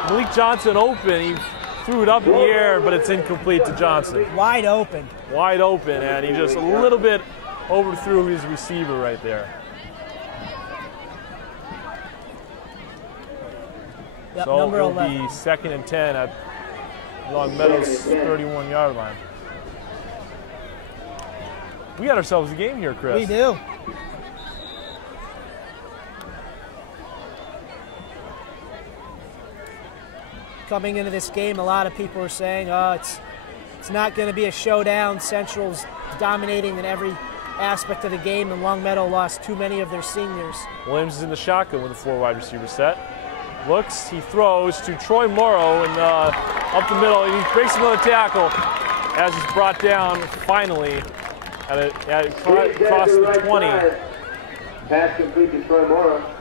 Malik Johnson open. He threw it up in the air, but it's incomplete to Johnson. Wide open. Wide open, and he just a little bit overthrew his receiver right there. Yep, So number it'll 11. be second and 10 at Longmeadow's 31-yard line. We got ourselves a game here, Chris. We do. Coming into this game, a lot of people are saying, oh, it's not going to be a showdown. Central's dominating in every aspect of the game, and Longmeadow lost too many of their seniors. Williams is in the shotgun with a 4 wide receiver set. Looks, he throws to Troy Morrow and up the middle, and he breaks another tackle as he's brought down finally across the 20. Pass complete to Troy Morrow.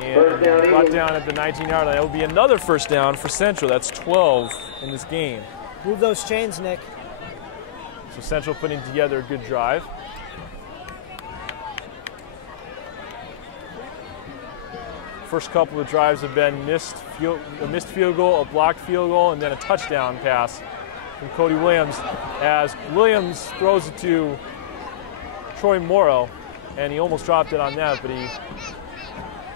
And brought down at the 19-yard line. It will be another first down for Central. That's 12 in this game. Move those chains, Nick. So Central putting together a good drive. First couple of drives have been a missed field goal, a blocked field goal, and then a touchdown pass from Cody Williams as Williams throws it to Troy Morrow, and he almost dropped it on that, but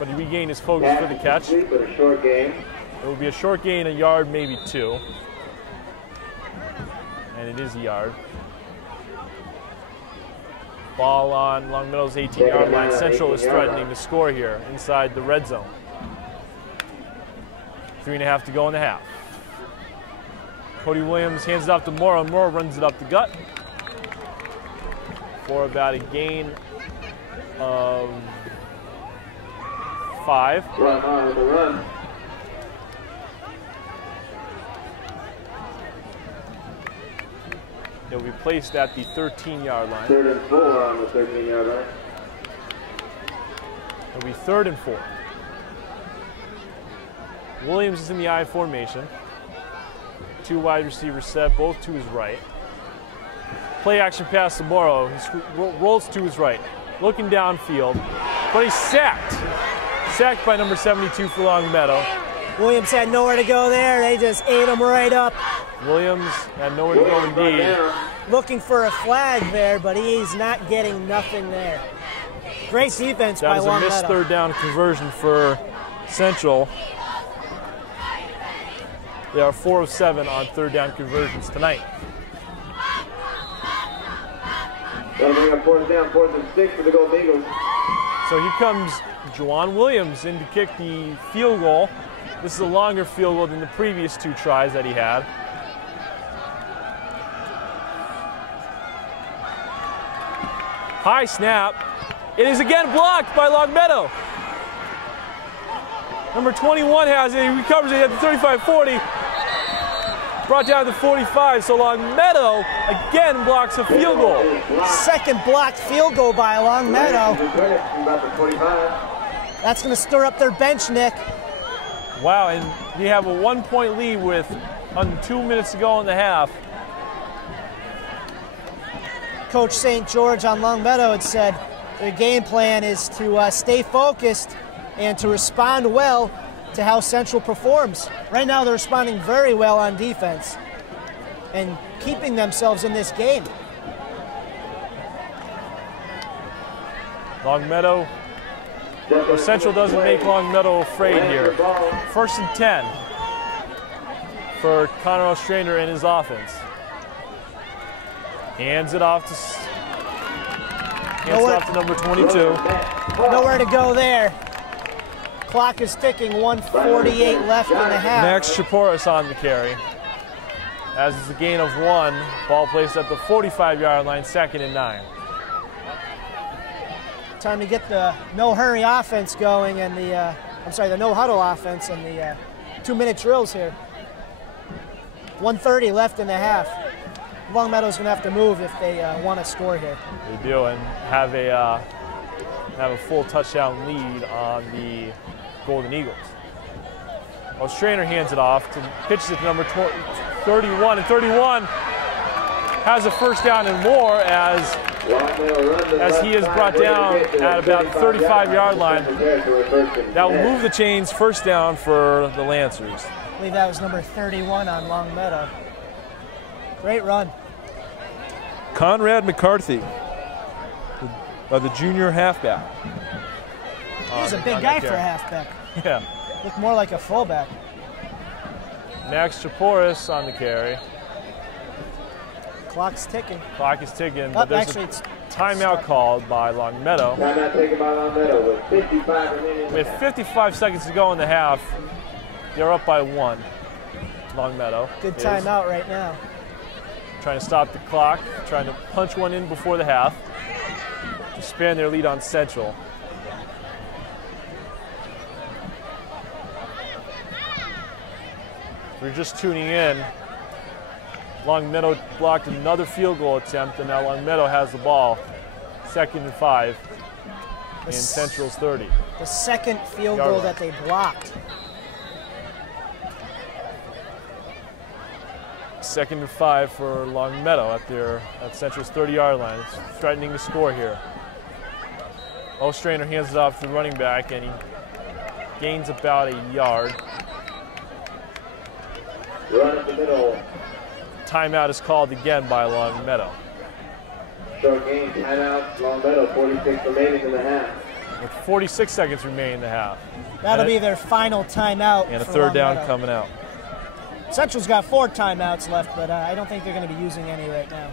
he regained his focus for the catch. But a short gain. It will be a short gain, a yard, maybe 2. and it is a yard. Ball on Longmeadow's 18-yard line. Central is threatening to score here inside the red zone. 3.5 to go in the half. Cody Williams hands it off to Morrow, and Morrow runs it up the gut for about a gain of 5. Run on with the run. He'll be placed at the 13-yard line. 3rd and 4 on the 13-yard line. It'll be 3rd and 4. Williams is in the I formation. 2 wide receivers set, both to his right. Play action pass to Morrow. He rolls to his right, looking downfield, but he's sacked. Sacked by number 72 for Longmeadow. Williams had nowhere to go there. They just ate him right up. Williams had nowhere to go indeed. Looking for a flag there, but he's not getting nothing there. Great defense by Longmeadow. That is a missed 3rd down conversion for Central. They are 4 of 7 on 3rd down conversions tonight. That'll bring up 4th down, 4th and 6 for the Golden Eagles. So here comes Juwan Williams in to kick the field goal. This is a longer field goal than the previous 2 tries that he had. High snap. It is again blocked by Longmeadow. Number 21 has it. He recovers it at the 35-40. Brought down to 45. So Longmeadow again blocks a field goal. Second blocked field goal by Longmeadow. That's going to stir up their bench, Nick. Wow, and you have a 1-point lead with under 2 minutes to go in the half. Coach St. George on Longmeadow had said their game plan is to stay focused and to respond well to how Central performs. Right now they're responding very well on defense and keeping themselves in this game. Longmeadow, or Central doesn't make Longmeadow afraid here. 1st and 10 for Connor Ostrander and his offense. Hands it off to number 22. Nowhere to go there. Clock is ticking, 1:48 left in the half. Max Chaporis on the carry. As it's a gain of 1, ball placed at the 45-yard line, 2nd and 9. Time to get the no-hurry offense going and the no-huddle offense and the 2-minute drills here. 1:30 left in the half. Longmeadow's going to have to move if they want to score here. They do, and have a full touchdown lead on the Golden Eagles. Ostrander hands it off, pitches it to number 31, and 31 has a 1st down and more as he is brought down at about the 35-yard line. That will move the chains, 1st down for the Lancers. I believe that was number 31 on Longmeadow. Great run. Conrad McCarthy, the junior halfback. He's a big guy for a halfback. Yeah. Looked more like a fullback. Max Chaporis on the carry. Clock's ticking. Clock is ticking, but there's a timeout called by Longmeadow. Timeout taken by Longmeadow with 55 remaining. With 55 seconds to go in the half, they're up by 1. Longmeadow. Good timeout right now. Trying to stop the clock, trying to punch one in before the half to expand their lead on Central. If you're just tuning in, Longmeadow blocked another field goal attempt, and now Longmeadow has the ball. 2nd and 5 in Central's 30. The second field goal that they blocked. 2nd and 5 for Longmeadow at Central's 30-yard line. It's threatening to score here. Ostrander hands it off to the running back, and he gains about a yard. Run up the middle. Timeout is called again by Longmeadow. Short game, timeout, Longmeadow, 46 remaining in the half. With 46 seconds remaining in the half. That'll be their final timeout. And a 3rd down coming out. Central's got 4 timeouts left, but I don't think they're going to be using any right now.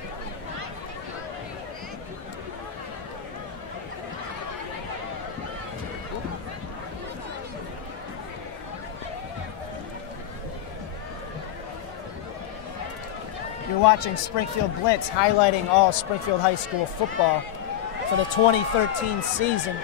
You're watching Springfield Blitz, highlighting all Springfield High School football for the 2013 season.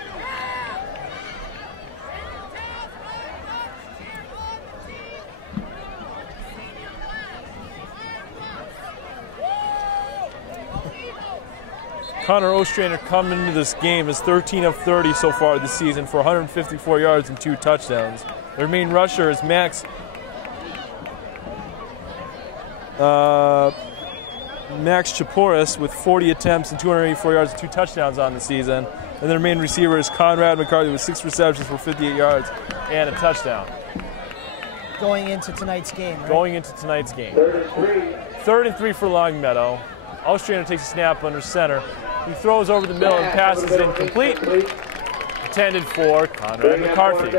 Connor Ostrander coming into this game is 13 of 30 so far this season for 154 yards and 2 touchdowns. Their main rusher is Max Chaporis with 40 attempts and 284 yards and 2 touchdowns on the season. And their main receiver is Conrad McCarthy with 6 receptions for 58 yards and a touchdown. Going into tonight's game, right? Going into tonight's game. 3rd and 3 for Longmeadow. Ostrander takes a snap under center. He throws over the middle and passes incomplete. Intended for Conrad McCarthy,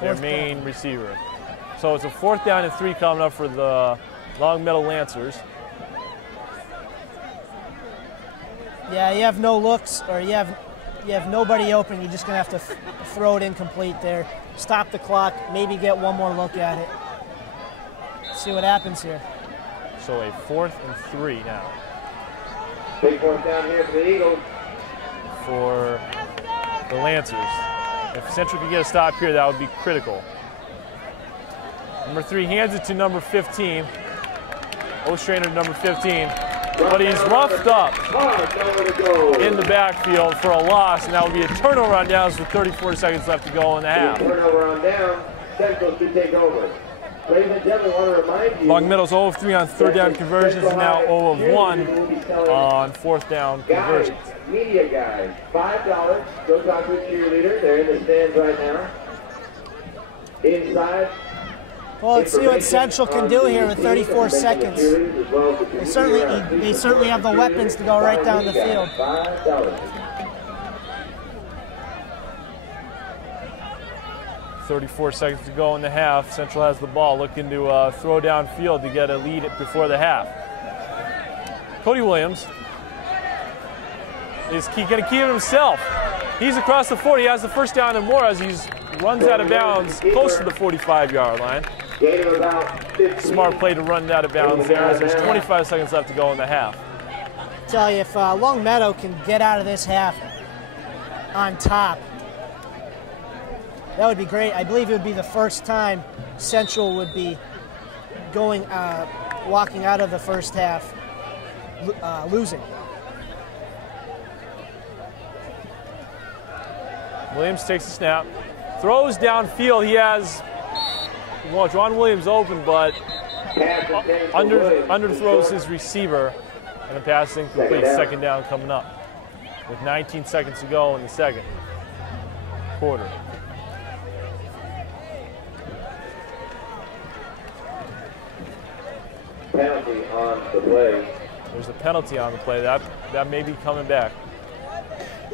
their main receiver. So it's a 4th down and 3 coming up for the Longmeadow Lancers. Yeah, you have no looks, or you have nobody open. You're just gonna have to throw it incomplete there. Stop the clock. Maybe get one more look at it. See what happens here. So a 4th and 3 now. Big 4th down here for the Eagles. For the Lancers. If Central could get a stop here, that would be critical. Number 3 hands it to number 15. Ostrander, number 15. But he's roughed up in the backfield for a loss, and that would be a turnover on downs with 34 seconds left to go in the half. Turnover on down. Central should take over. Ladies and gentlemen, I want to remind you. Longmeadow's 0 of 3 on 3rd down conversions, and now 0 of 1 on 4th down conversions. Media guys, $5. Go talk to a cheerleader. They're in the stands right now. Inside. Well, let's see what Central can do here with 34 seconds. They certainly have the weapons to go right down the field. $5. 34 seconds to go in the half. Central has the ball, looking to throw downfield to get a lead before the half. Cody Williams is going to keep it himself. He's across the 40. He has the first down and more as he runs out of bounds close to the 45-yard line. Smart play to run out of bounds there as there's 25 seconds left to go in the half. Tell you, if Longmeadow can get out of this half on top, that would be great. I believe it would be the first time Central would be walking out of the first half losing. Williams takes a snap, throws downfield. He has John Williams open, but underthrows his receiver, and the pass is incomplete. 2nd down coming up with 19 seconds to go in the 2nd quarter. Penalty on the play. There's a penalty on the play. That may be coming back.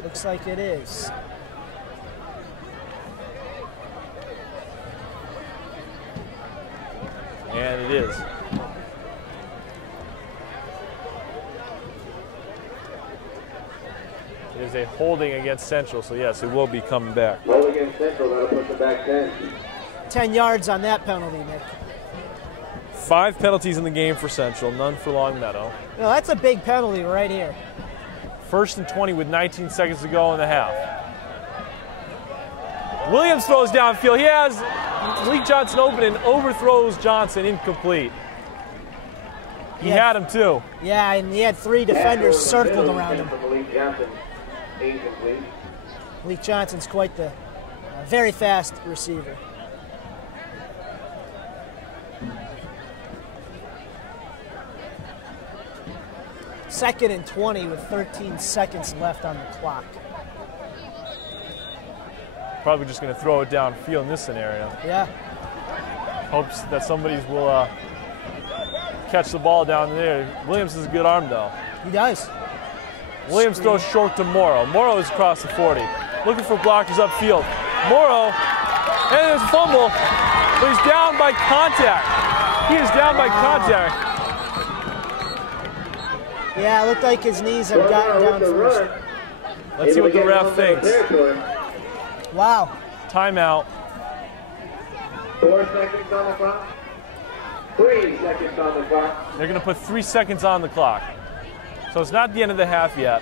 Looks like it is. And it is. It is a holding against Central, so yes, it will be coming back. Holding against Central, that'll put them back 10. 10 yards on that penalty, Nick. 5 penalties in the game for Central, none for Longmeadow. No, that's a big penalty right here. 1st and 20 with 19 seconds to go in the half. Williams throws downfield. He has Malik Johnson open and overthrows Johnson, incomplete. He had him too. Yeah, and he had 3 defenders circled around him. Malik Johnson, incomplete. Malik Johnson's quite the very fast receiver. Second and 20 with 13 seconds left on the clock. Probably just going to throw it downfield in this scenario. Yeah. Hopes that somebody will catch the ball down there. Williams has a good arm, though. He does. Williams throws short to Morrow. Morrow is across the 40. Looking for blockers upfield. Morrow, and there's a fumble. But he's down by contact. He is down by contact. Yeah, it looked like his knees have gotten down first. Let's see what the ref thinks. Wow. Timeout. 4 seconds on the clock. 3 seconds on the clock. They're going to put 3 seconds on the clock. So it's not the end of the half yet.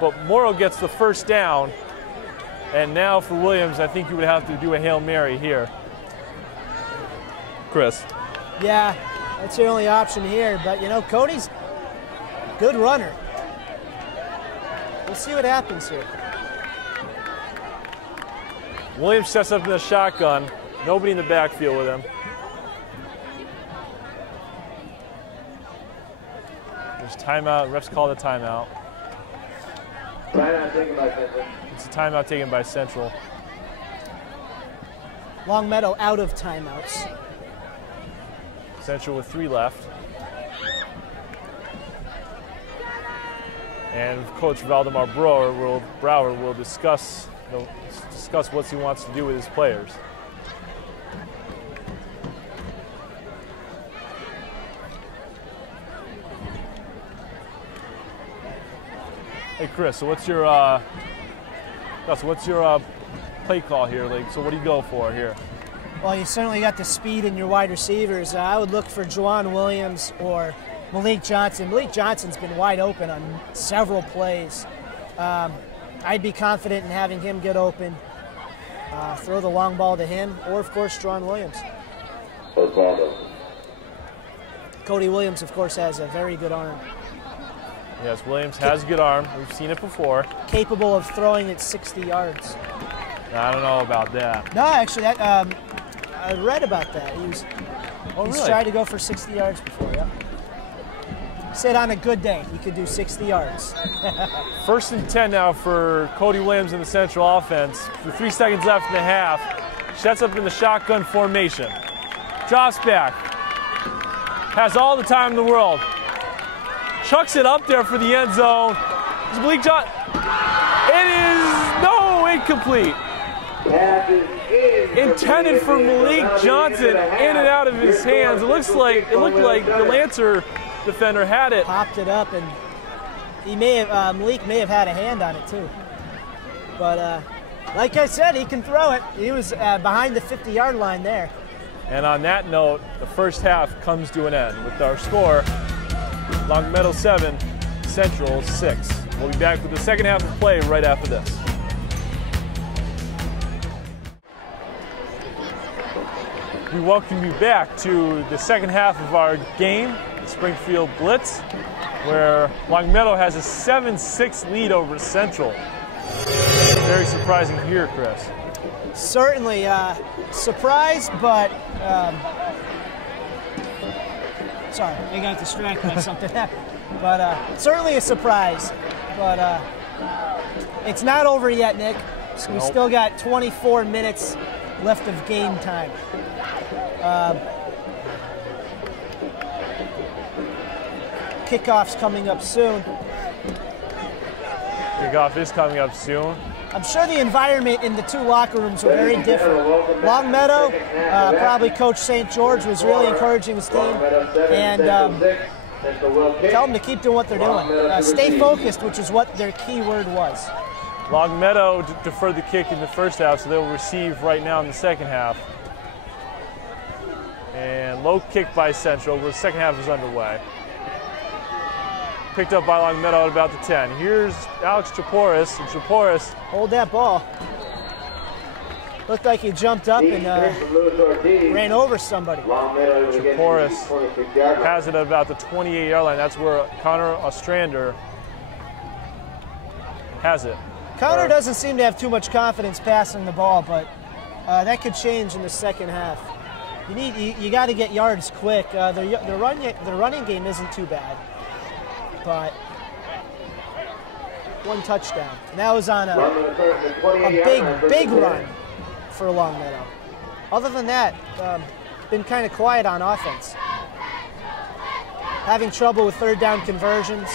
But Morrow gets the first down. And now for Williams, I think you would have to do a Hail Mary here. Chris. Yeah, that's your only option here. But, you know, Cody's a good runner. We'll see what happens here. Williams sets up in the shotgun. Nobody in the backfield with him. There's timeout. Refs call the timeout. Timeout taken by Central. It's a timeout taken by Central. Longmeadow out of timeouts. Central with 3 left. And Coach Valdemar Brower will discuss what he wants to do with his players. Hey Chris, so what's your play call here? Like, so what do you go for here? Well, you certainly got the speed in your wide receivers. I would look for Juwan Williams or Malik Johnson. Malik Johnson's been wide open on several plays. I'd be confident in having him get open. Throw the long ball to him, or of course, Juwan Williams. Cody Williams, of course, has a very good arm. Yes, Williams has a good arm. We've seen it before. Capable of throwing it 60 yards. I don't know about that. No, actually, I read about that. He's really? tried to go for 60 yards before, yeah. Said on a good day, he could do 60 yards. 1st and 10 now for Cody Williams in the Central offense. With 3 seconds left in the half. Sets up in the shotgun formation. Drops back. Has all the time in the world. Chucks it up there for the end zone. It's Malik Johnson. It is incomplete. Intended for Malik Johnson, in and out of his hands. It looked like the Lancer defender had it. Popped it up, and Malik may have had a hand on it too. But like I said, he can throw it. He was behind the 50-yard line there. And on that note, the first half comes to an end with our score: Longmeadow 7, Central 6. We'll be back with the second half of play right after this. We welcome you back to the second half of our game, Springfield Blitz, where Longmeadow has a 7-6 lead over Central. Very surprising here, Chris. Certainly surprised, but sorry, I got distracted by something. But certainly a surprise. But it's not over yet, Nick. So we still got 24 minutes left of game time. Kickoff's coming up soon. Kickoff is coming up soon. I'm sure the environment in the two locker rooms were very different. Longmeadow, probably Coach St. George was really encouraging his team, and tell them to keep doing what they're doing. Stay focused, which is what their key word was. Longmeadow deferred the kick in the first half, so they'll receive right now in the second half. And low kick by Central, where the second half is underway. Picked up by Longmeadow at about the 10. Here's Alex Chaporis, and Chaporis. Hold that ball. Looked like he jumped up and ran over somebody. Chaporis has it at about the 28-yard line. That's where Connor Ostrander has it. Connor doesn't seem to have too much confidence passing the ball, but that could change in the second half. You got to get yards quick. The running game isn't too bad, but one touchdown. And that was on a big run for Longmeadow. Other than that, been kind of quiet on offense. Having trouble with third down conversions.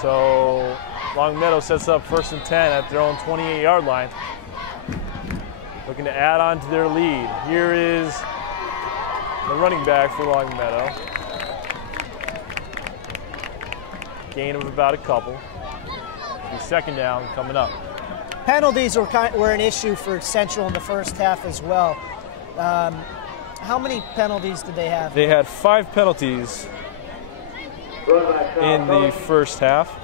So Longmeadow sets up 1st and 10 at their own 28-yard line. Looking to add on to their lead. Here is the running back for Longmeadow. Gain of about a couple. The 2nd down coming up. Penalties were an issue for Central in the first half as well. How many penalties did they have? They had 5 penalties in the first half.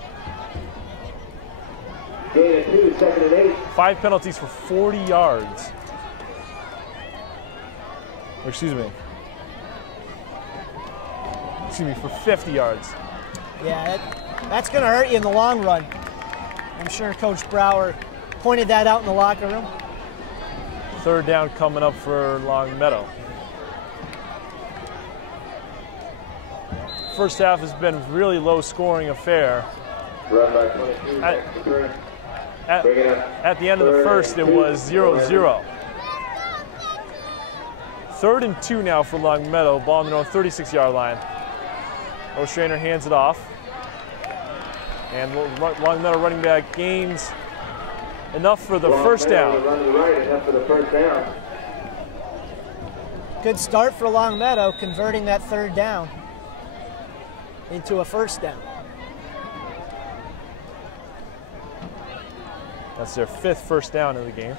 Gain of 2, 2nd and 8. 5 penalties for 40 yards. Or excuse me, for 50 yards. Yeah, that's going to hurt you in the long run. I'm sure Coach Brower pointed that out in the locker room. 3rd down coming up for Longmeadow. First half has been a really low-scoring affair. Run by 22. At the end of the first, it was 0-0. 3rd and 2 now for Longmeadow. Ball on their own 36-yard line. O'Strainer hands it off. And Longmeadow running back gains enough for the first down. Good start for Longmeadow, converting that 3rd down into a 1st down. That's their 5th first down in the game.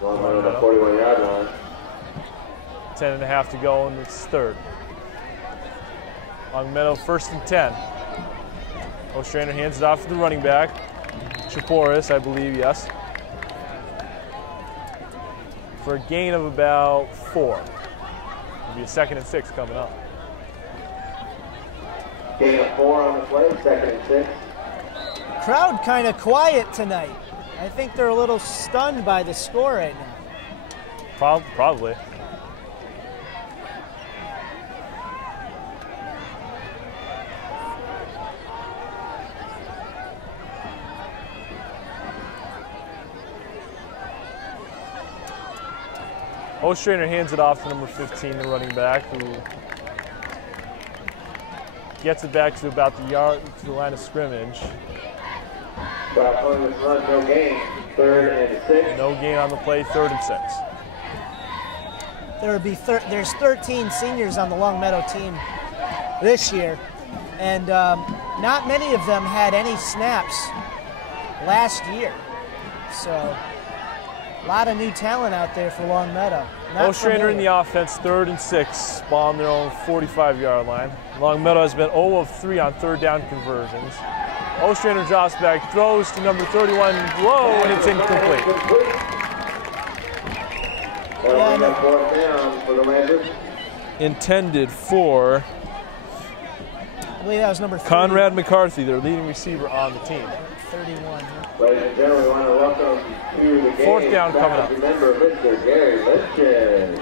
Longmeadow on the 41-yard line. 10.5 to go, and it's 3rd. Longmeadow 1st and 10. O'Strainer hands it off to the running back. Chaporis, I believe, yes. For a gain of about 4. It'll be a 2nd and 6 coming up. Gain of 4 on the play, 2nd and 6. Crowd kind of quiet tonight. I think they're a little stunned by the score right now. Probably. O'Strainer hands it off to number 15, the running back, who gets it back to about the line of scrimmage. Run, no gain. 3rd and 6. No gain on the play, 3rd and 6. There's 13 seniors on the Longmeadow team this year, and not many of them had any snaps last year. So a lot of new talent out there for Longmeadow. O'Strainer in the offense, 3rd and 6, ball on their own 45-yard line. Longmeadow has been 0 of 3 on 3rd down conversions. O'Strainer drops back, throws to number 31, low, and it's incomplete. Intended for I believe that was number 30. Conrad McCarthy, their leading receiver on the team. 31. Ladies and gentlemen, we want to welcome to the game. 4th down coming up. Remember Mr. Gary Lynch.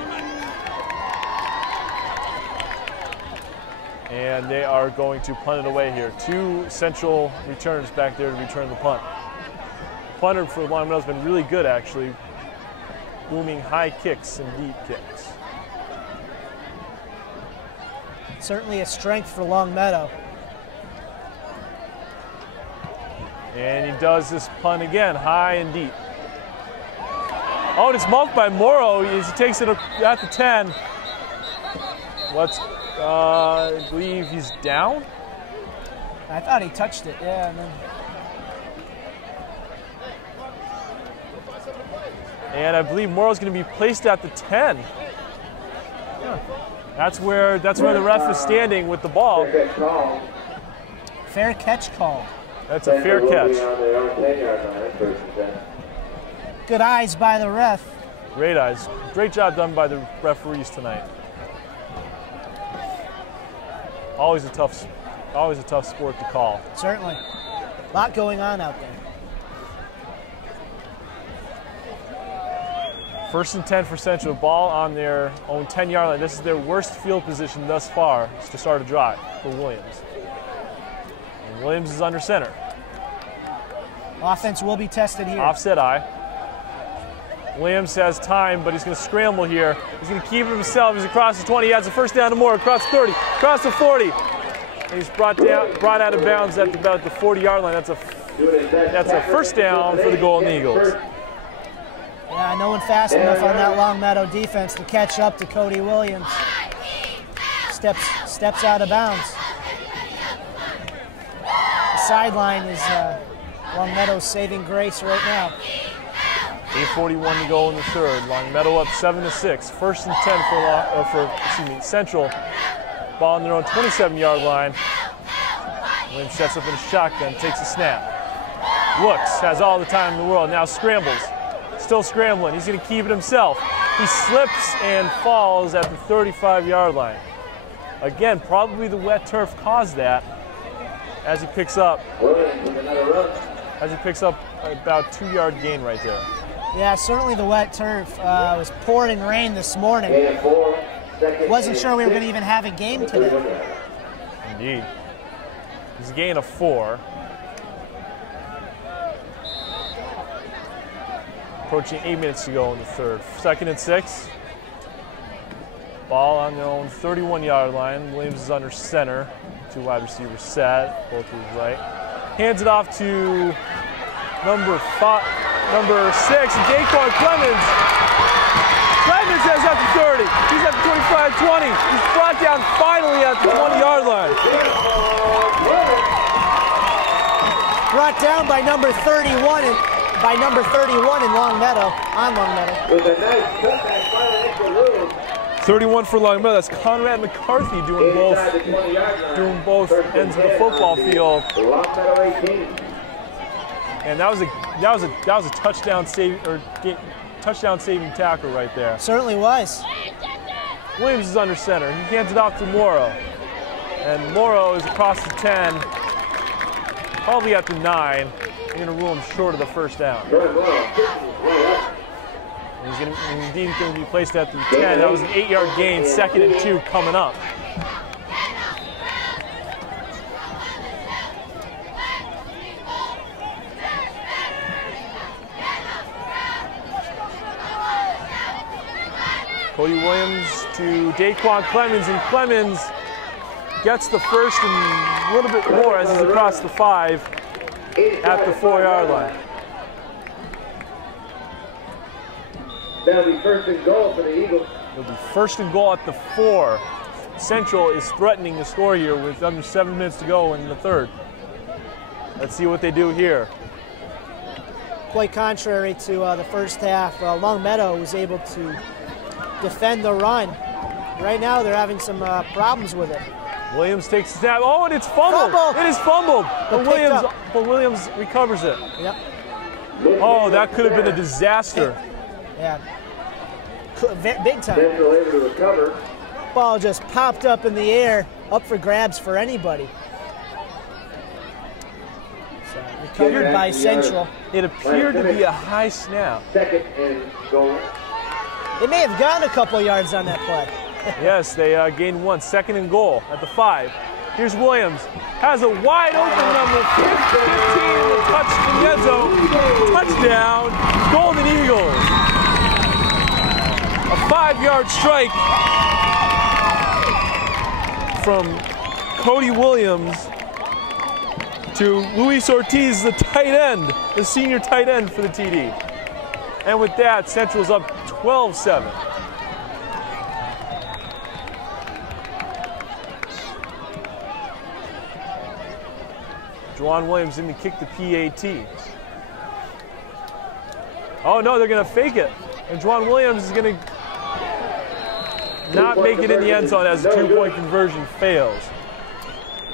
And they are going to punt it away here. 2 Central returners back there to return the punt. Punter for Longmeadow has been really good, actually, booming high kicks and deep kicks. Certainly a strength for Longmeadow. And he does this punt again, high and deep. Oh, and it's mulked by Morrow as he takes it at the 10. I believe he's down. I thought he touched it, yeah. And I believe Morrow's going to be placed at the 10. Yeah. That's where the ref is standing with the ball. Fair catch call. That's a fair catch. Good eyes by the ref. Great eyes. Great job done by the referees tonight. Always a tough sport to call. Certainly. A lot going on out there. 1st and 10 for Central. Ball on their own 10-yard line. This is their worst field position thus far to start a drive for Williams. And Williams is under center. Offense will be tested here. Offset eye. Williams has time, but he's going to scramble here. He's going to keep it himself. He's across the 20. He has a first down to more. Across the 30. Across the 40. And he's brought out of bounds at about the 40-yard line. That's a That's a first down for the Golden Eagles. Yeah, no one fast enough on that Longmeadow defense to catch up to Cody Williams. Steps out of bounds. The sideline is Longmeadow's saving grace right now. 8:41 to go in the third. Longmeadow up 7-6. First and 10 for Central. Ball on their own 27-yard line. Williams sets up in a shotgun, takes a snap. Looks, has all the time in the world. Now scrambles. Still scrambling. He's going to keep it himself. He slips and falls at the 35-yard line. Again, probably the wet turf caused that as he picks up about 2-yard gain right there. Yeah, certainly the wet turf. It was pouring rain this morning. Wasn't sure we were going to even have a game today. Indeed. It's a gain of 4. Approaching 8 minutes to go in the third. 2nd and 6. Ball on their own 31-yard line. Williams is under center. 2 wide receivers set, both to his right. Hands it off to number 6, Daquan Clemens. Clemens has up to 30. He's at the 25-20. He's brought down finally at the 20-yard line. Brought down by number 31 in Longmeadow, on Longmeadow. With a nice cutback, final extra room. 31 for Longmeadow. That's Conrad McCarthy doing both ends of the football field. And that was a touchdown saving tackle right there. Certainly was. Williams is under center. He hands it off to Morrow. And Morrow is across the 10, probably at the 9. They're going to rule him short of the first down. He's indeed going to be placed at the 10. That was an 8-yard gain, 2nd and 2 coming up. Cody Williams to Daquan Clemens, and Clemens gets the first and a little bit more as he's across the 5 at the 4-yard line. That'll be 1st and goal for the Eagles. It'll be 1st and goal at the 4. Central is threatening to score here with under 7 minutes to go in the third. Let's see what they do here. Quite contrary to the first half, Longmeadow was able to defend the run. Right now they're having some problems with it. Williams takes a snap. Oh, and it's fumbled. It is fumbled. But Williams recovers it. Yep. Oh, that could have been a disaster. Yeah. Big time. Central able to recover. Ball just popped up in the air, up for grabs for anybody. So, recovered by Central. It appeared to be a high snap. 2nd and goal. They may have gotten a couple yards on that play. Yes, they gained 1. 2nd and goal at the 5. Here's Williams. Has a wide open number 15 with a touch in the end zone. Touchdown, Golden Eagles. A 5-yard strike from Cody Williams to Luis Ortiz, the tight end, the senior tight end for the TD. And with that, Central's up 12-7. Juwan Williams in to kick the PAT. Oh no, they're going to fake it. And Juwan Williams is going to not make it in the end zone as the 2-point conversion fails.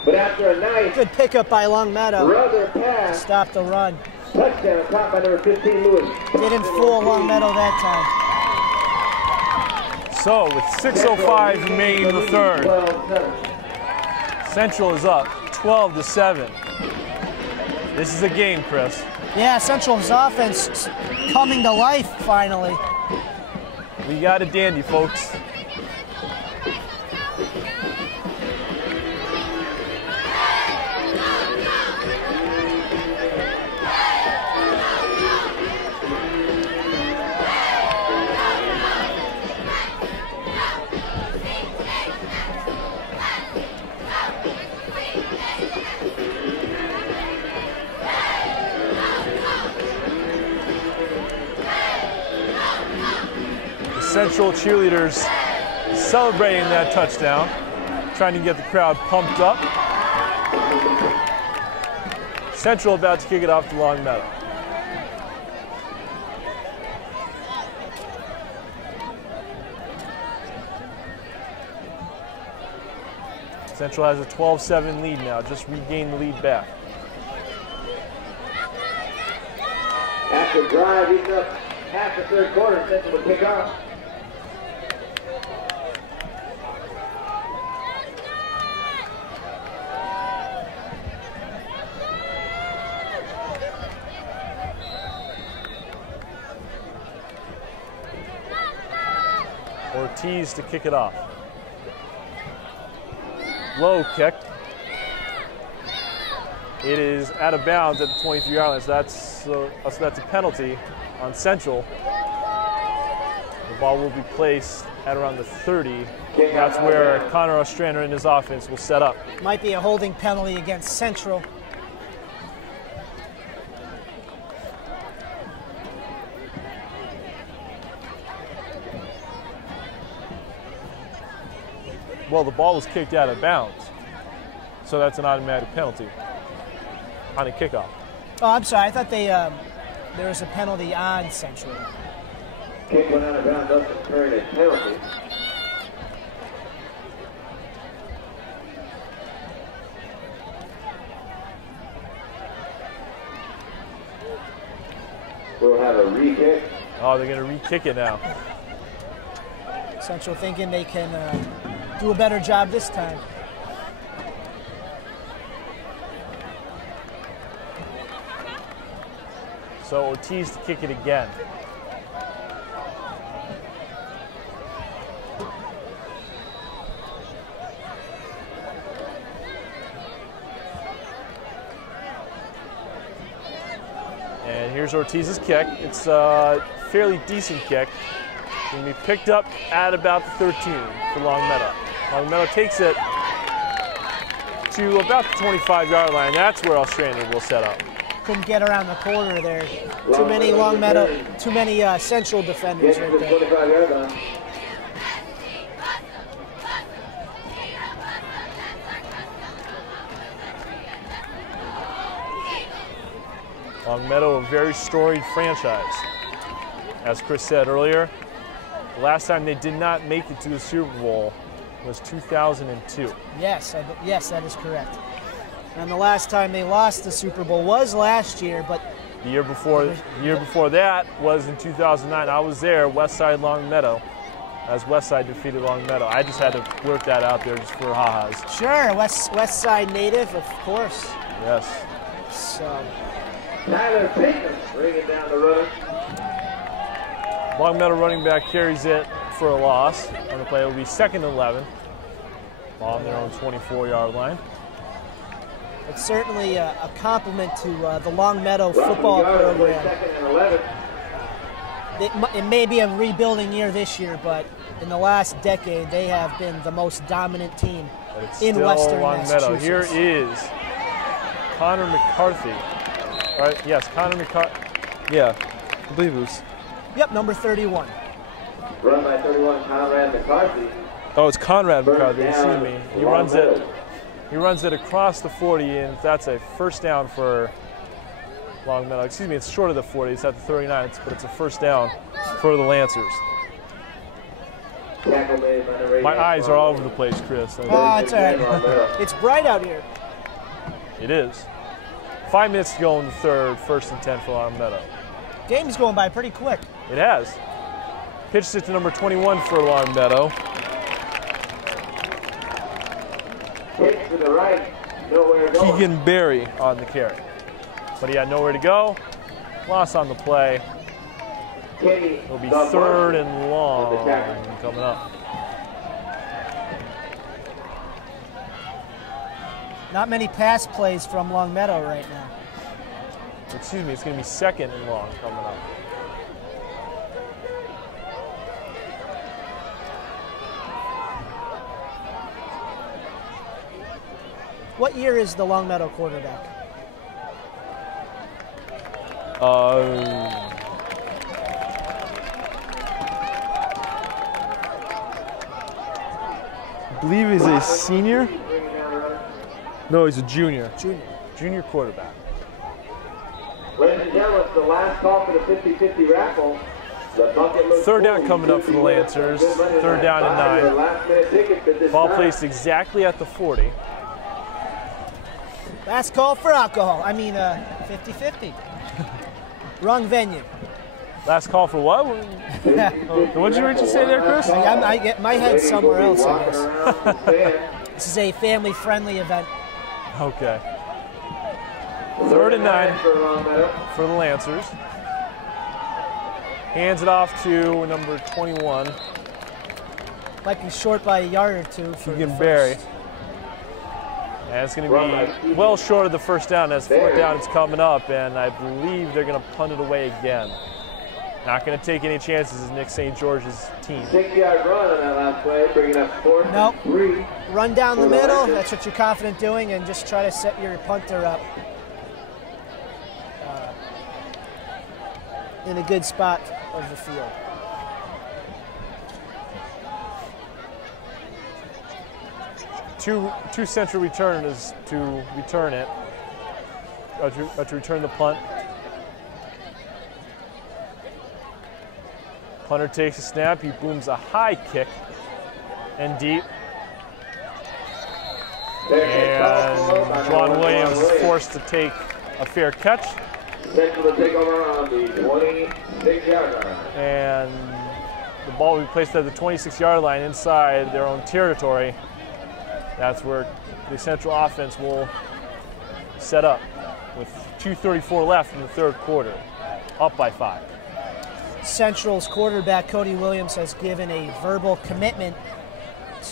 But after a nice good pickup by Longmeadow to pass, stop the run. Touchdown caught by number 15, Lewis. Didn't fool Longmeadow that time. So with 6:05 remaining in the third, Central is up 12-7. This is a game, Chris. Yeah, Central's offense coming to life finally. We got a dandy, folks. Central cheerleaders celebrating that touchdown, trying to get the crowd pumped up. Central about to kick it off to Longmeadow. Central has a 12-7 lead now, just regained the lead back. After drive, eating up half the third quarter, Central will kick off. Ortiz to kick it off. Low kick. It is out of bounds at the 23-yard line, so that's a penalty on Central. The ball will be placed at around the 30. That's where Connor Ostrander and his offense will set up. Might be a holding penalty against Central. Well, the ball was kicked out of bounds, so that's an automatic penalty on a kickoff. Oh, I'm sorry. I thought there was a penalty on Central. Kick went out of bounds, doesn't turn a penalty. We'll have a re-kick. Oh, they're going to re-kick it now. Central thinking they can do a better job this time. So Ortiz to kick it again. And here's Ortiz's kick. It's a fairly decent kick. Going to be picked up at about the 13 for Longmeadow. Longmeadow takes it to about the 25-yard line. That's where Ostrander will set up. Couldn't get around the corner there. Too many Longmeadow, too many Central defenders right there. 25-yard line. Longmeadow, a very storied franchise. As Chris said earlier, the last time they did not make it to the Super Bowl was 2002. Yes, that is correct. And the last time they lost the Super Bowl was last year, but the year before that was in 2009. I was there, Westside Longmeadow, as Westside defeated Longmeadow. I just had to work that out there just for ha-has. Sure, West Side native, of course. Yes. So. Tyler Payton bringing down the road. Longmeadow running back carries it for a loss. On the play, it will be 2nd and 11. Ball on their own 24-yard line. It's certainly a compliment to the Longmeadow football program. 2nd and 11. It may be a rebuilding year this year, but in the last decade, they have been the most dominant team in Western Massachusetts. Here is Connor McCarthy. All right, yes, Connor McCarthy. Yeah, I believe it was. Yep, number 31. Run by 31, Conrad McCarthy. Oh, it's Conrad McCarthy, excuse me. He runs it across the 40, and that's a first down for Longmeadow. Excuse me, it's short of the 40, it's at the 39, but it's a first down for the Lancers. My eyes are all over the place, Chris. Oh, it's all right. It's bright out here. It is. 5 minutes to go in the third, 1st and 10 for Longmeadow. Game's going by pretty quick. It has. Pitched it to number 21 for Longmeadow. Pitch to the right, nowhere to go. Keegan Berry on the carry. But he had nowhere to go. Loss on the play. It'll be 3rd and long coming up. Not many pass plays from Longmeadow right now. Excuse me, it's going to be 2nd and long coming up. What year is the Longmeadow quarterback? believe he's a senior. No, he's a junior. Junior quarterback. Ladies and gentlemen, it's the last call for the 50-50 raffle. Third down coming up for the Lancers. Third down and 9. Ball placed exactly at the 40. Last call for alcohol. I mean, 50-50. Wrong venue. Last call for what? What did you say there, Chris? I get my head somewhere else, I guess. This is a family-friendly event. Okay. Third and 9 for the Lancers. Hands it off to number 21. Might be short by a yard or two for Barry. And it's going to be well short of the first down. As fourth down is coming up, and I believe they're going to punt it away again. Not going to take any chances as Nick St. George's team. 6-yard run on that last play, bringing up 4th and 3. Run down the middle. That's what you're confident doing, and just try to set your punter up in a good spot of the field. Two Central returners to return it, to return the punt. Punter takes a snap. He booms a high kick and deep. And John Williams is forced to take a fair catch. Central to take over on the 26-yard line. And the ball will be placed at the 26-yard line inside their own territory. That's where the Central offense will set up with 2:34 left in the third quarter, up by 5. Central's quarterback, Cody Williams, has given a verbal commitment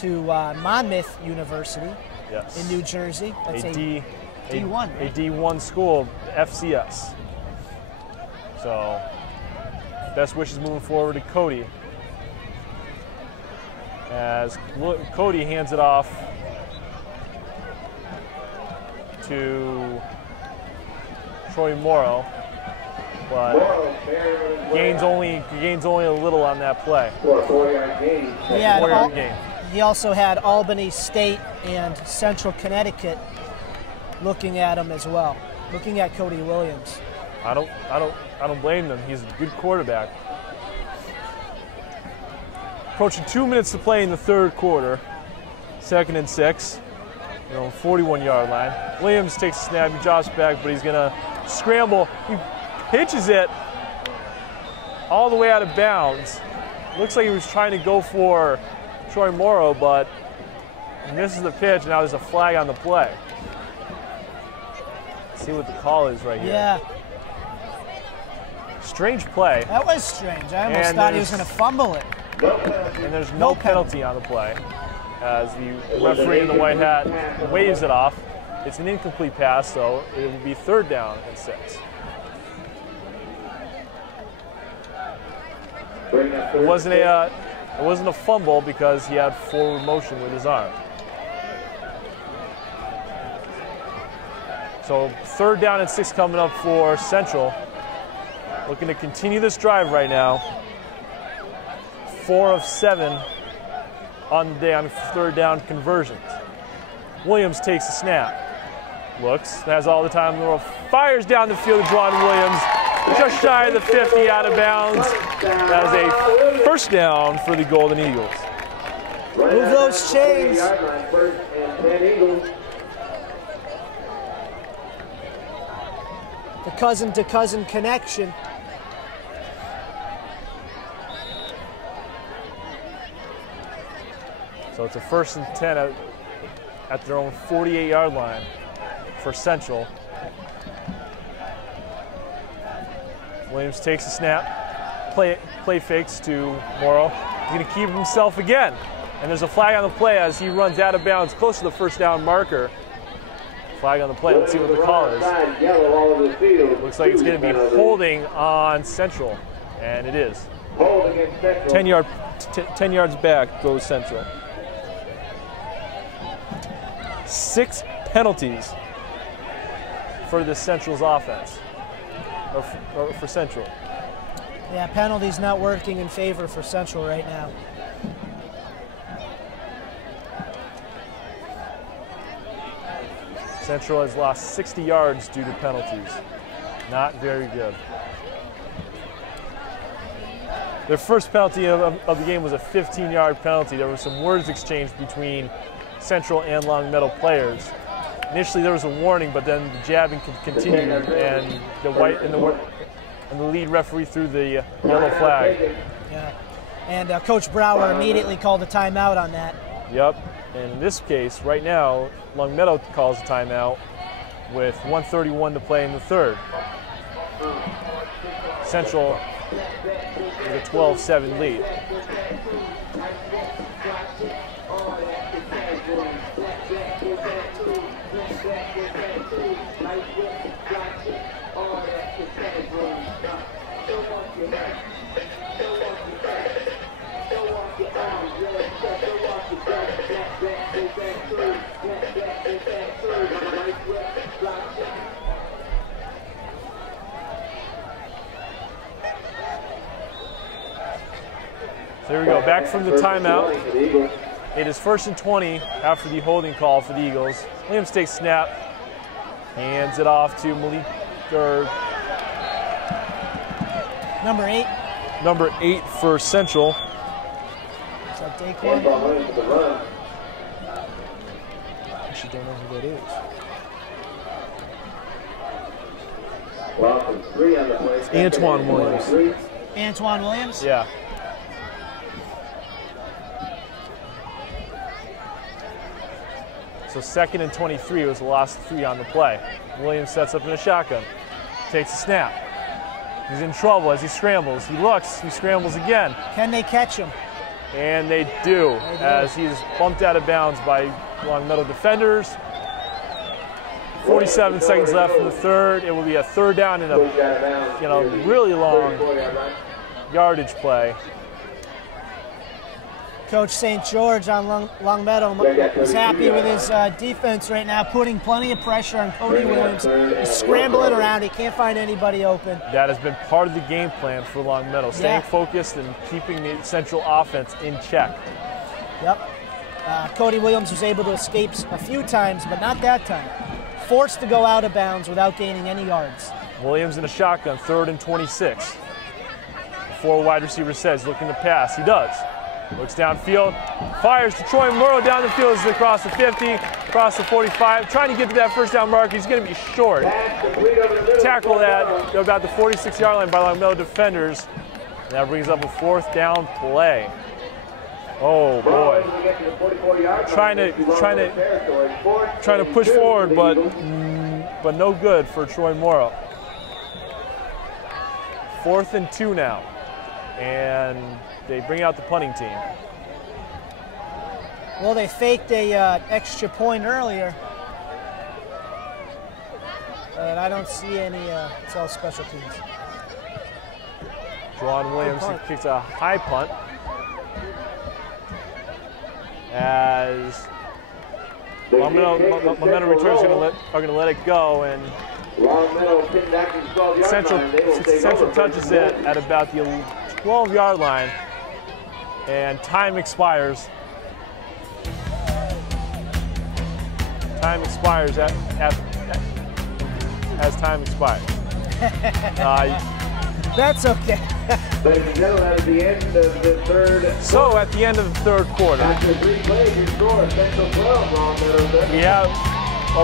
to Monmouth University in New Jersey. That's a D1, right? A D1 school, FCS. So, best wishes moving forward to Cody. As Cody hands it off to Troy Morrow, but gains only a little on that play. 4-yard gain. Yeah, 4-yard gain. He also had Albany State and Central Connecticut looking at him as well, looking at Cody Williams. I don't blame them. He's a good quarterback. Approaching 2 minutes to play in the third quarter. 2nd and 6. 41-yard line. Williams takes a snap, he drops back, but he's gonna scramble. He pitches it all the way out of bounds. Looks like he was trying to go for Troy Morrow, but misses the pitch, and now there's a flag on the play. Let's see what the call is right here. Yeah. Strange play. That was strange. I almost thought he was gonna fumble it. And there's no penalty on the play, as the referee in the white hat waves it off. It's an incomplete pass, so it will be 3rd down and 6. It wasn't a fumble because he had forward motion with his arm. So 3rd down and 6 coming up for Central. Looking to continue this drive right now. 4 of 7 on the day on 3rd down conversions. Williams takes a snap. Looks, has all the time in the world. Fires down the field to Juan Williams. Just shy of the 50, out of bounds. That is a 1st down for the Golden Eagles. Move those chains. The cousin-to-cousin connection. So it's a 1st and 10 at their own 48-yard line for Central. Williams takes a snap, play fakes to Morrow. He's going to keep himself again. And there's a flag on the play as he runs out of bounds close to the 1st down marker. Flag on the play, let's see what the call is. Looks like it's going to be holding on Central, and it is. 10 yards back goes Central. 6 penalties for the Central's offense, or for Central. Yeah, penalties not working in favor for Central right now. Central has lost 60 yards due to penalties. Not very good. Their first penalty of the game was a 15-yard penalty. There was some words exchanged between Central and Longmeadow players. Initially there was a warning, but then the jabbing continued, and the lead referee threw the yellow flag. Yeah, and Coach Brower immediately called a timeout on that. Yep, and in this case, right now, Longmeadow calls a timeout with 1:31 to play in the third. Central with a 12-7 lead. So here we go, back from the timeout. It is 1st and 20 after the holding call for the Eagles. Williams takes snap, hands it off to Malik, Number 8. Number 8 for Central. Is that Daquan? I actually don't know who that is. It's Antoine Williams. Antoine Williams? Yeah. So 2nd and 23 was the last 3 on the play. Williams sets up in a shotgun, takes a snap. He's in trouble as he scrambles. He looks, he scrambles again. Can they catch him? And they do, as he's bumped out of bounds by Longmeadow defenders. 47 seconds left in the third. It will be a 3rd down and a really long yardage play. Coach St. George on Longmeadow is happy with his defense right now, putting plenty of pressure on Cody Williams. He's scrambling around. He can't find anybody open. That has been part of the game plan for Longmeadow, staying focused and keeping the Central offense in check. Yep. Cody Williams was able to escape a few times, but not that time. Forced to go out of bounds without gaining any yards. Williams in a shotgun, 3rd and 26. Before wide receiver says, looking to pass. He does. Looks downfield, fires to Troy Morrow down the field as they cross the 50, across the 45, trying to get to that 1st down mark. He's going to be short. Tackle that about the 46-yard line by Longmeadow defenders. And that brings up a 4th down play. Oh boy. Trying to push forward, but no good for Troy Morrow. 4th and 2 now. And they bring out the punting team. Well, they faked a extra point earlier, but I don't see any. It's all special teams. Juwan Williams kicks a high punt as Longmeadow returns are going to let it go, and Central touches it at about the 12-yard line, and time expires. Time expires as time expires. That's okay. Ladies and gentlemen, at the end of the third. So at the end of the third quarter, After 3 plays, your score, Central 12, Longmeadow.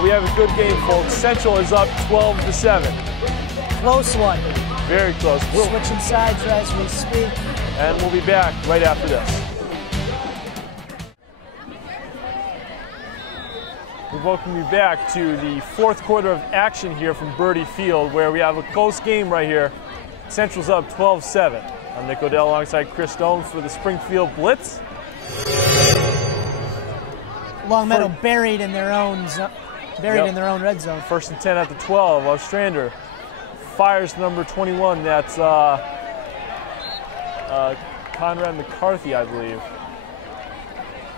we have a good game, folks. Central is up 12-7. Close one. Very close. Switching sides as we speak. And we'll be back right after this. We welcome you back to the 4th quarter of action here from Birdie Field, where we have a close game right here. Central's up 12-7. I'm Nick Odell alongside Chris Stone for the Springfield Blitz. Longmeadow buried in their own in their own red zone. 1st and 10 at the 12. Ostrander fires number 21. That's Conrad McCarthy, I believe.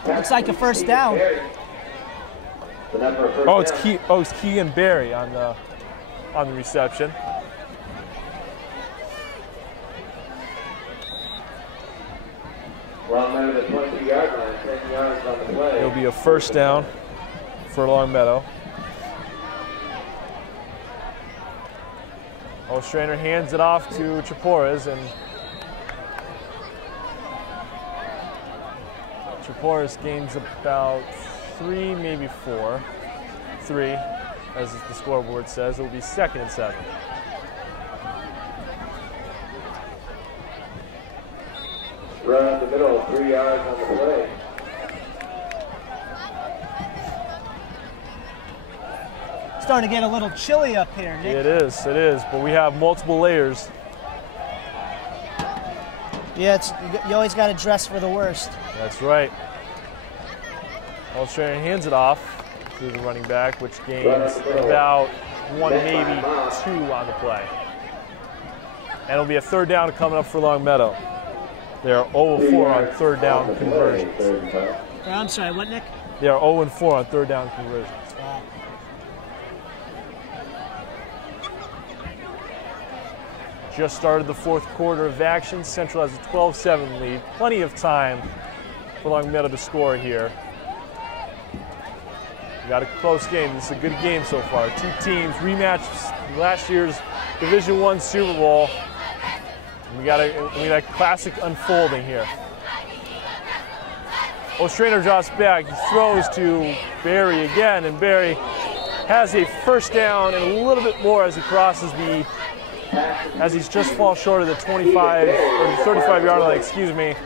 Looks like a 1st down. Oh, it's Keegan Berry on the reception. Longmeadow, the 22-yard line, 10 yards on the play. It'll be a 1st down for Longmeadow. Ostrander hands it off to Chaporas, and Chaporas gains about 3, maybe 4. 3, as the scoreboard says. It will be 2nd and 7. Run in the middle, 3 yards on the play. Starting to get a little chilly up here, Nick. It is, but we have multiple layers. Yeah, you always got to dress for the worst. That's right. Ostrander hands it off to the running back, which gains about 1, maybe 2 on the play. And it'll be a 3rd down coming up for Longmeadow. They are 0-4 on 3rd down conversions. I'm sorry, what, Nick? They are 0-4 on 3rd down conversions. Wow. Just started the 4th quarter of action. Central has a 12-7 lead. Plenty of time for Longmeadow to score here. We got a close game. This is a good game so far. 2 teams rematched last year's Division I Super Bowl. We got a classic unfolding here. Ostrander drops back. He throws to Barry again, and Barry has a 1st down and a little bit more as he crosses as he's just falls short of the 25 or the 35-yard line. Excuse me.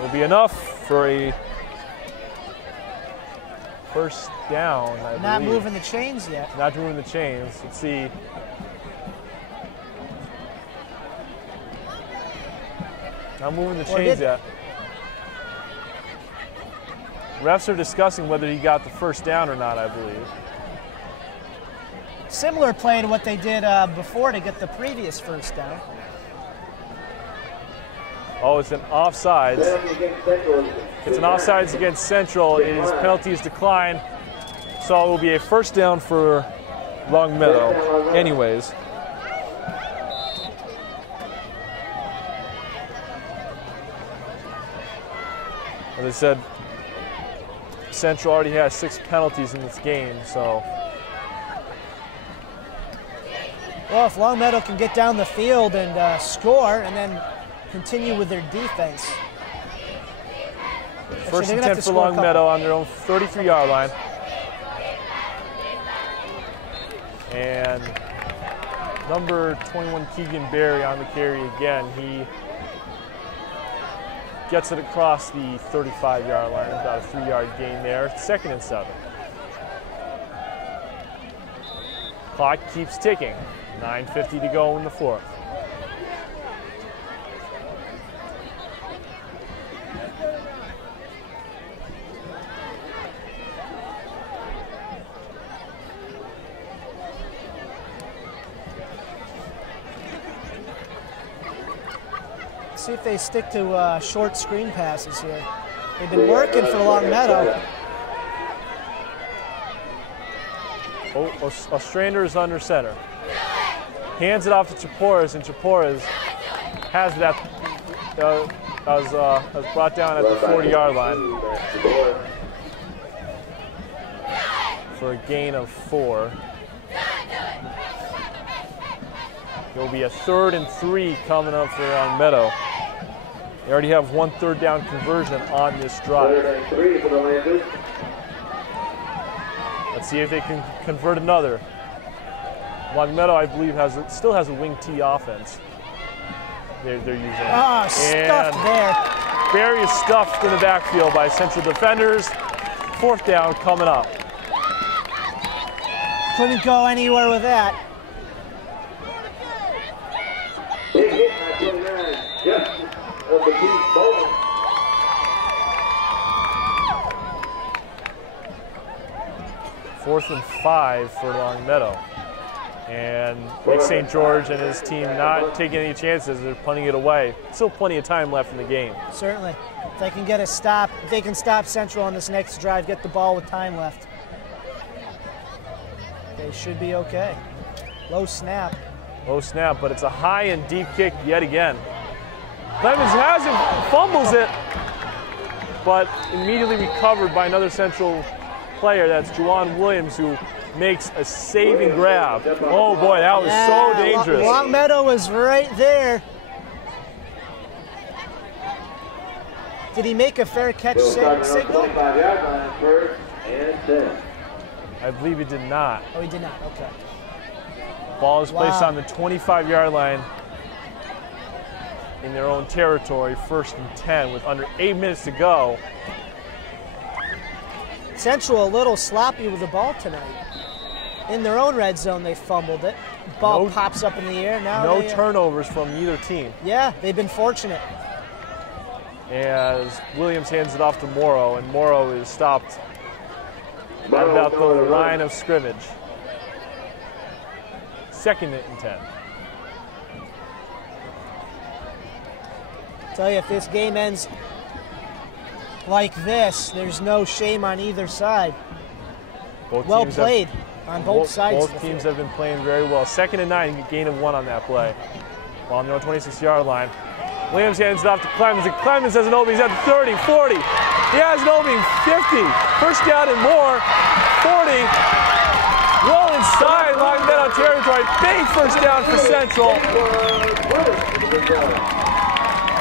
Will be enough for a 1st down. I Not believe. moving the chains yet. Not moving the chains. Let's see. Not moving the chains yet. Refs are discussing whether he got the 1st down or not, I believe. Similar play to what they did before to get the previous 1st down. Oh, it's an offsides. It's an offsides against Central. His penalties decline. So it will be a 1st down for Longmeadow. Anyways. As I said, Central already has 6 penalties in this game, so. Well, if Longmeadow can get down the field and score and then continue with their defense. 1st and 10 for Longmeadow on their own 33-yard line. And number 21, Keegan Berry, on the carry again. He gets it across the 35-yard line, about a 3-yard gain there. 2nd and 7. Clock keeps ticking. 9:50 to go in the 4th. See if they stick to short screen passes here. They've been working for Longmeadow. Ostrander is under center. Hands it off to Chaporas, and Chaporas has that as brought down at the 40-yard line for a gain of 4. There will be a 3rd and 3 coming up for Longmeadow. They already have 1 3rd down conversion on this drive. Let's see if they can convert another. Longmeadow, I believe, still has a wing T offense. They're using. Stuffed there. Barry is stuffed in the backfield by Central defenders. 4th down coming up. Couldn't go anywhere with that. Big hit by 29, just of the Keith Bowman. Fourth and 5 for Longmeadow. And Nick St. George and his team not taking any chances. They're punting it away. Still plenty of time left in the game. Certainly. If they can get a stop, if they can stop Central on this next drive, get the ball with time left, they should be okay. Low snap. Low snap, but it's a high and deep kick yet again. Clemens has it, fumbles it, but immediately recovered by another Central player. That's Juwan Williams, who makes a saving grab. Oh boy, that was so dangerous. Longmeadow was right there. Did he make a fair catch signal? I believe he did not. Oh, he did not, okay. Ball is placed on the 25-yard line in their own territory, 1st and 10 with under 8 minutes to go. Central a little sloppy with the ball tonight. In their own red zone, they fumbled it. Ball pops up in the air. Now no turnovers from either team. Yeah, they've been fortunate. As Williams hands it off to Morrow, and Morrow is stopped at about the line of scrimmage. 2nd and 10. Tell you, if this game ends like this, there's no shame on either side. Well played on both sides. Both teams have been playing very well. 2nd and 9, gain of 1 on that play. While on their own 26-yard line. Williams hands it off to Clemens, and Clemens has an opening. He's at the 30, 40. He has an opening, 50. 1st down and more, 40. Well inside Longmeadow territory. Big 1st down for Central.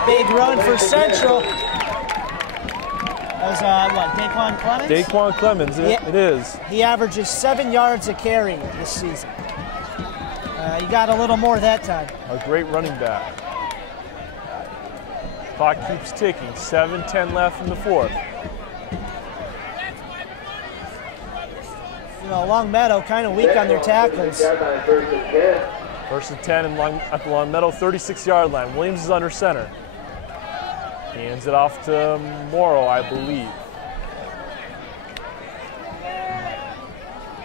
Big run for Central. That was, what, Daquan Clemens? Daquan Clemens, it is. He averages 7 yards a carry this season. He got a little more that time. A great running back. Clock keeps ticking. 7:10 left in the 4th. You know, Longmeadow kind of weak on their tackles. 1st and 10 at the Longmeadow 36-yard line. Williams is under center. He hands it off to Morrow, I believe.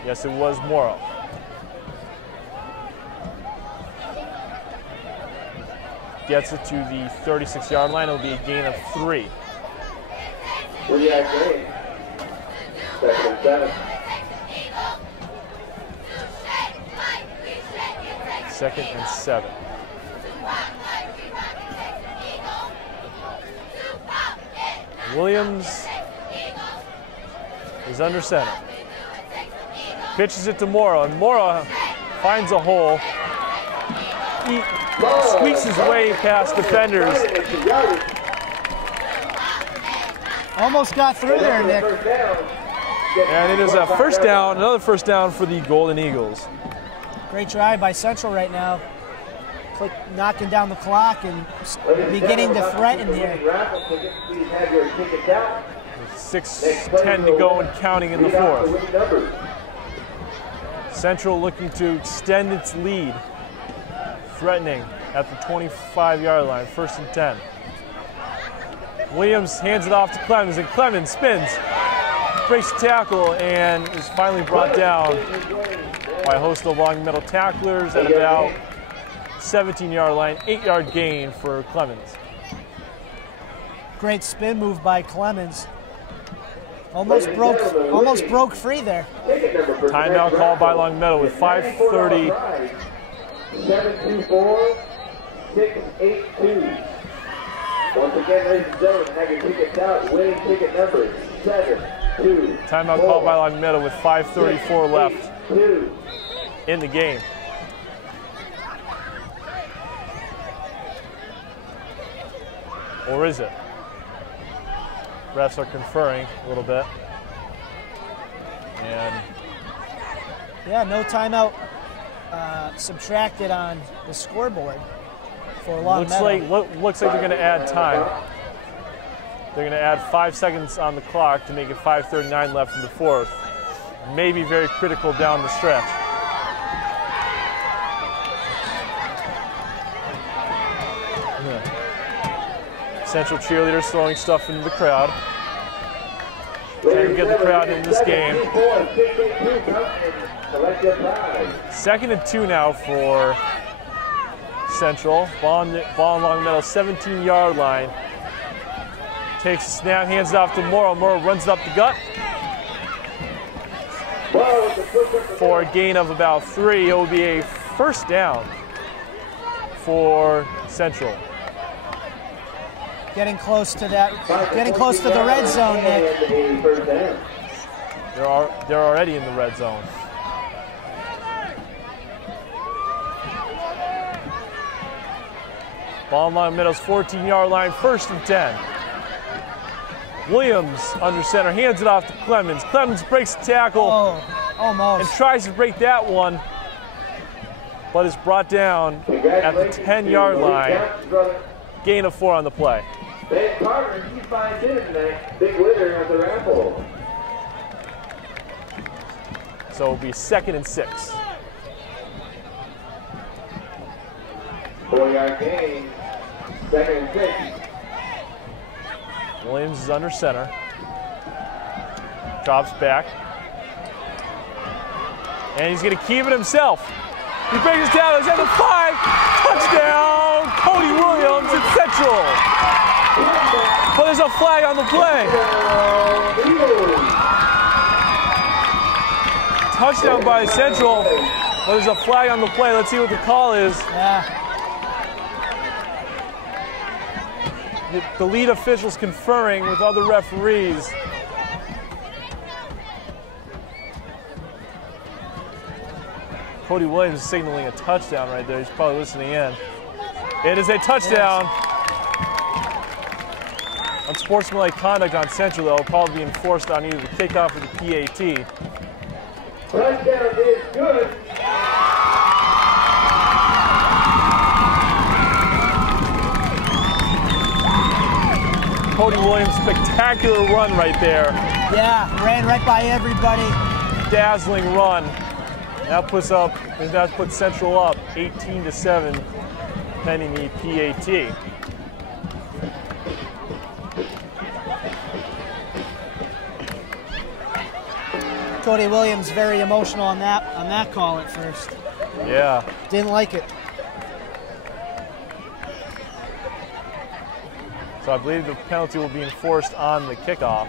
Yes, it was Morrow. Gets it to the 36-yard line. It'll be a gain of 3. Where you at, Green? 2nd and 7. 2nd and 7. Williams is under center. Pitches it to Morrow, and Morrow finds a hole. He squeaks his way past defenders. Almost got through there, Nick. And it is a 1st down, another 1st down for the Golden Eagles. Great try by Central right now. Knocking down the clock and beginning to threaten here. 6:10 to go and counting in the 4th. Central looking to extend its lead. Threatening at the 25-yard line, 1st and 10. Williams hands it off to Clemens, and Clemens spins, breaks the tackle, and is finally brought down by a host of Longmeadow tacklers at about 17-yard line, 8-yard gain for Clemens. Great spin move by Clemens. Almost broke free there. Timeout called by Longmeadow with 5:30. 724-682. Once again, ladies and gentlemen, have your tickets out. Winning ticket number 724. Timeout called by Longmeadow with 5:34 left in the game. Or is it? Refs are conferring a little bit. And yeah, no timeout subtracted on the scoreboard for Longmeadow. Looks like they're going to add time. They're going to add 5 seconds on the clock to make it 5:39 left in the 4th. Maybe very critical down the stretch. Central cheerleaders throwing stuff into the crowd. Trying to get the crowd in this game. 2nd and 2 now for Central. Ball on Longmeadow 17-yard line. Takes a snap, hands it off to Morrow. Morrow runs it up the gut for a gain of about 3. It will be a 1st down for Central. Getting close to that, getting close to the red zone, Nick. They're already in the red zone. Ball on Longmeadow's 14-yard line, 1st and 10. Williams under center, hands it off to Clemens. Clemens breaks the tackle. Oh, almost. And tries to break that one, but is brought down at the 10-yard line. Gain of 4 on the play. Ben Carter, he finds in tonight. Big winner of the raffle. So it'll be 2nd and 6. 4-yard gain. 2nd and 6. Williams is under center. Drops back. And he's going to keep it himself. He breaks his tackle. He's at the 5. Touchdown, Cody Williams at Central. But there's a flag on the play. Touchdown by Central. But there's a flag on the play. Let's see what the call is. Yeah. The lead officials conferring with other referees. Cody Williams is signaling a touchdown right there. He's probably listening in. It is a touchdown. Unsportsmanlike conduct on Central, though, will probably be enforced on either the kickoff or the PAT. Touchdown is good. Cody Williams' spectacular run right there. Yeah, ran right by everybody. Dazzling run. That puts Central up 18-7, pending the PAT. Cody Williams very emotional on that call at first. Yeah. Didn't like it. So I believe the penalty will be enforced on the kickoff.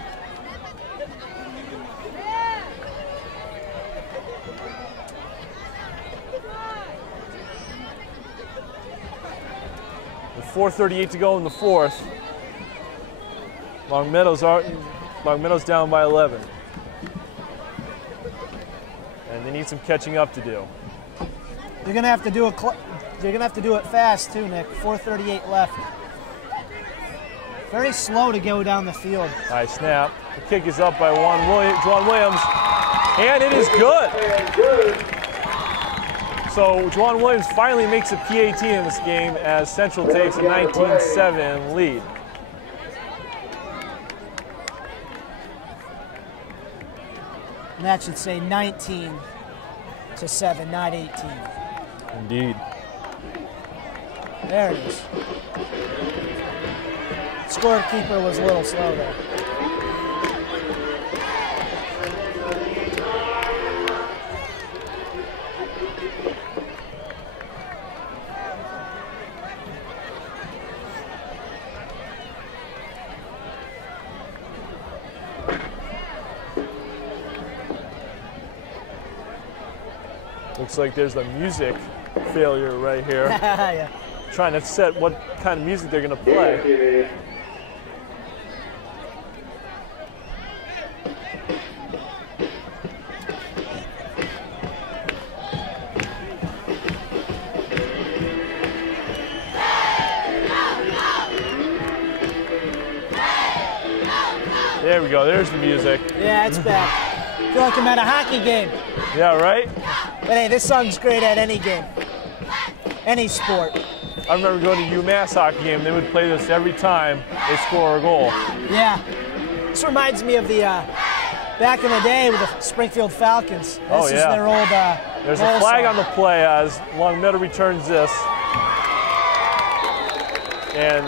With 4:38 to go in the 4th. Longmeadow's down by 11. And they need some catching up to do. You're gonna have to do it fast too, Nick. 4:38 left. Very slow to go down the field. Nice snap. The kick is up by Juwan Williams, and it is good. So Juwan Williams finally makes a PAT in this game as Central takes a 19-7 lead. And that should say 19-7, not 18. Indeed. There it is. Scorekeeper was a little slow there. Looks like there's a music failure right here. Yeah. Trying to set what kind of music they're going to play. There we go, there's the music. Yeah, it's back. I feel like I'm at a hockey game. Yeah, right? But hey, this song's great at any game, any sport. I remember going to UMass hockey game. They would play this every time they score a goal. Yeah. This reminds me of the back in the day with the Springfield Falcons. This is their old There's a flag on the play as Longmeadow returns this and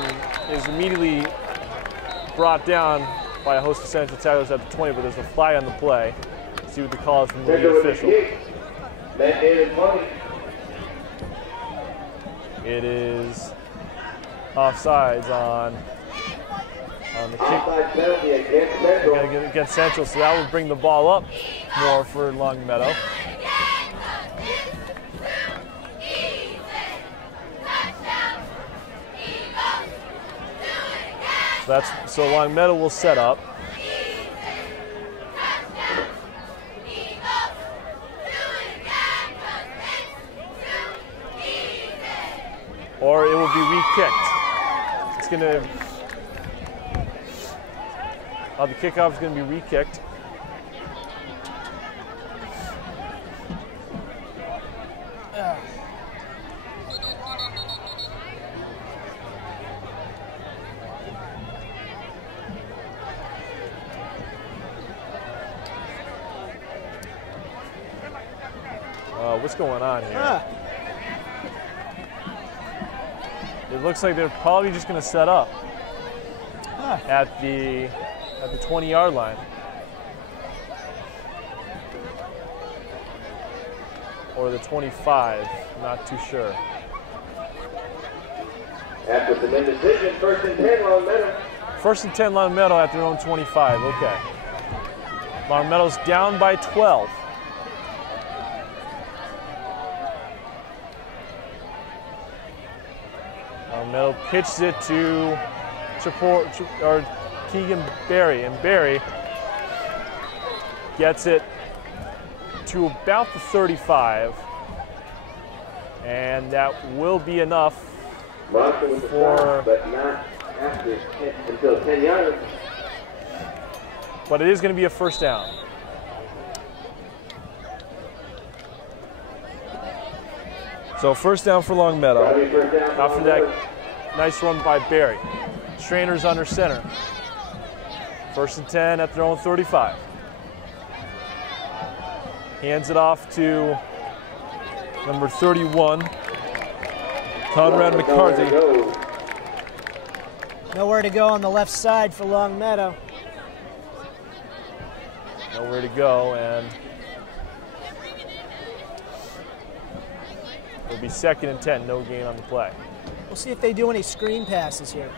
is immediately brought down by a host of Central tacklers at the 20, but there's a flag on the play. Let's see what the call is from the lead official. It is offsides on the kick. Against Central, so that would bring the ball up more for Longmeadow. So Longmeadow will set up. or it will be re-kicked. It's going to, the kickoff is going to be re-kicked. What's going on here? It looks like they're probably just going to set up at the 20-yard line. Or the 25, not too sure. After the decision, 1st and 10, Longmeadow. 1st and 10, Longmeadow at their own 25, okay. Longmeadow's down by 12. Longmeadow pitches it to Keegan Berry, and Berry gets it to about the 35, and that will be enough for, but not after until 10 yards. But it is going to be a first down. So first down for Longmeadow. After that nice run by Berry. Strainer's under center. 1st and 10 at their own 35. Hands it off to number 31, Conrad McCarthy. Nowhere to go on the left side for Longmeadow. Nowhere to go, and it'll be 2nd and 10, no gain on the play. We'll see if they do any screen passes here.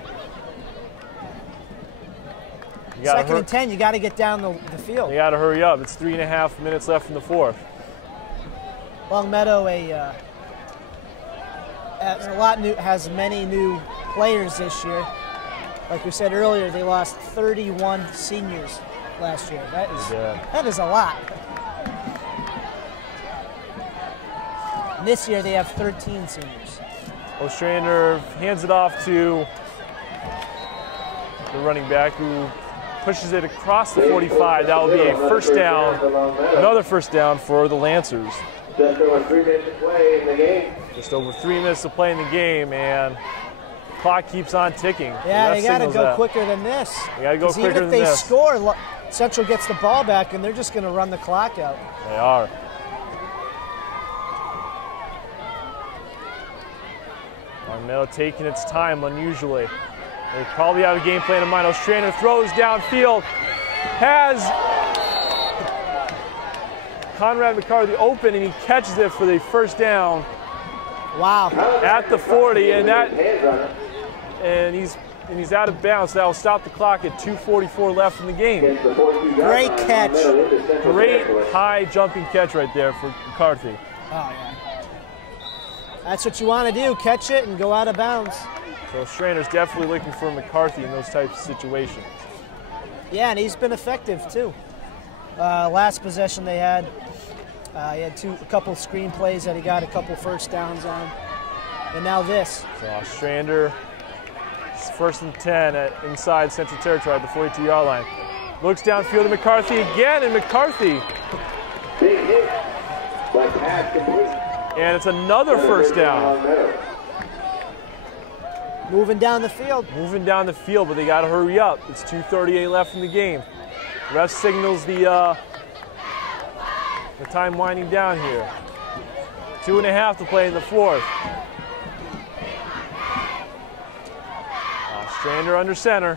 2nd and 10, you got to get down the field. You got to hurry up. It's 3.5 minutes left in the 4th. Longmeadow has many new players this year. Like we said earlier, they lost 31 seniors last year. That is a lot. And this year they have 13 seniors. Ostrander hands it off to the running back, who pushes it across the 45. That will be a first down, another first down for the Lancers. Just over 3 minutes to play in the game. Just over 3 minutes to play in the game, and the clock keeps on ticking. Yeah, they got to go quicker than this. They got to go quicker than this. Even if they score, Central gets the ball back, and they're just going to run the clock out. They are. Longmeadow taking its time unusually. They probably have a game plan in mind. Ostrander throws downfield, has Conrad McCarthy open, and he catches it for the first down. Wow! At the 40, and he's out of bounds. That will stop the clock at 2:44 left in the game. Great catch! Great high jumping catch right there for McCarthy. Oh yeah. That's what you want to do: catch it and go out of bounds. So Strainer's definitely looking for McCarthy in those types of situations. Yeah, and he's been effective too. Last possession they had, he had a couple screen plays that he got a couple first downs on, and now this. So Ostrander, 1st and 10 inside Central Territory at the 42-yard line. Looks downfield to McCarthy again, and McCarthy. Big hit, but pass complete. And it's another first down. Moving down the field. Moving down the field, but they got to hurry up. It's 2:38 left in the game. Ref signals the time winding down here. 2.5 to play in the 4th. Ostrander under center.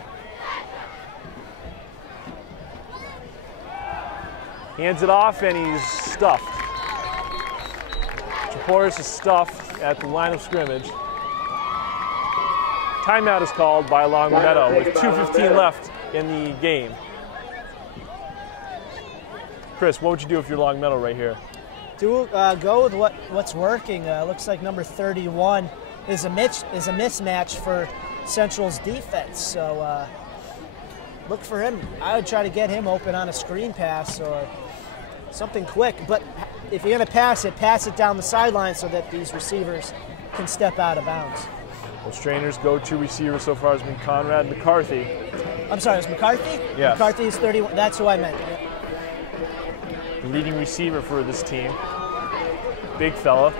Hands it off, and he's stuffed. Chaporis is stuffed at the line of scrimmage. Timeout is called by Longmeadow with 2:15 left in the game. Chris, what would you do if you're Longmeadow right here? Go with what's working. Looks like number 31 is a mismatch for Central's defense. So look for him. I would try to get him open on a screen pass or something quick. But if you're going to pass it down the sideline so that these receivers can step out of bounds. Well, Strainer's go-to receiver so far has been Conrad McCarthy. I'm sorry, it was McCarthy? Yes. McCarthy is 31. That's who I meant. Yeah. The leading receiver for this team. Big fella.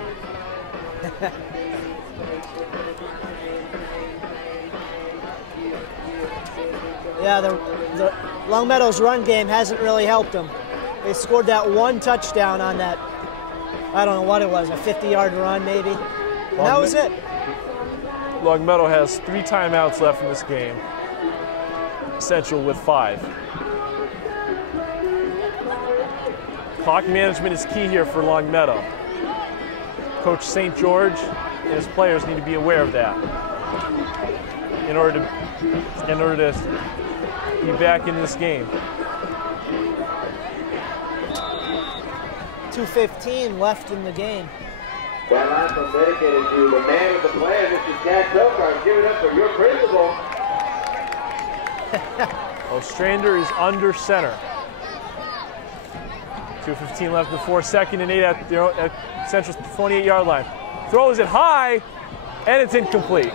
Yeah, the Longmeadow's run game hasn't really helped them. They scored that one touchdown on that, I don't know what it was, a 50-yard run maybe. And that was it. Longmeadow has 3 timeouts left in this game. Central with 5. Clock management is key here for Longmeadow. Coach St. George and his players need to be aware of that in order to be back in this game. 2:15 left in the game. That last one dedicated to the man with the plan, Mr. Chad Tokar. Give it up for your principal. Ostrander is under center. 2:15 left before 2nd and 8 at Central's 28-yard line. Throws it high, and it's incomplete.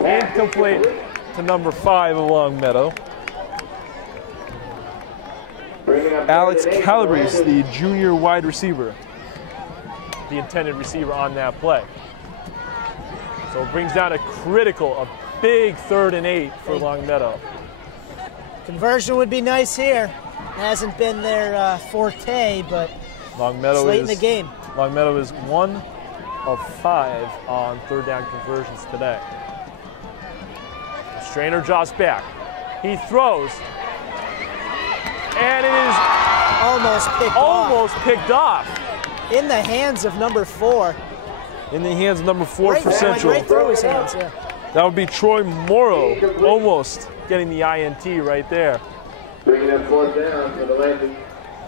Incomplete to number 5 of Longmeadow. Alex Calabrese, the junior wide receiver, the intended receiver on that play. So it brings down a big 3rd and 8 for Longmeadow. Conversion would be nice here. Hasn't been their forte, but Longmeadow late in the game. Longmeadow is 1 of 5 on 3rd down conversions today. Strainer drops back. He throws. And it is almost picked off. In the hands of number 4. In the hands of number 4 for Went Central. right through his hands, yeah. That would be Troy Morrow, almost getting the INT right there. Bringing up 4th down for the Lakers.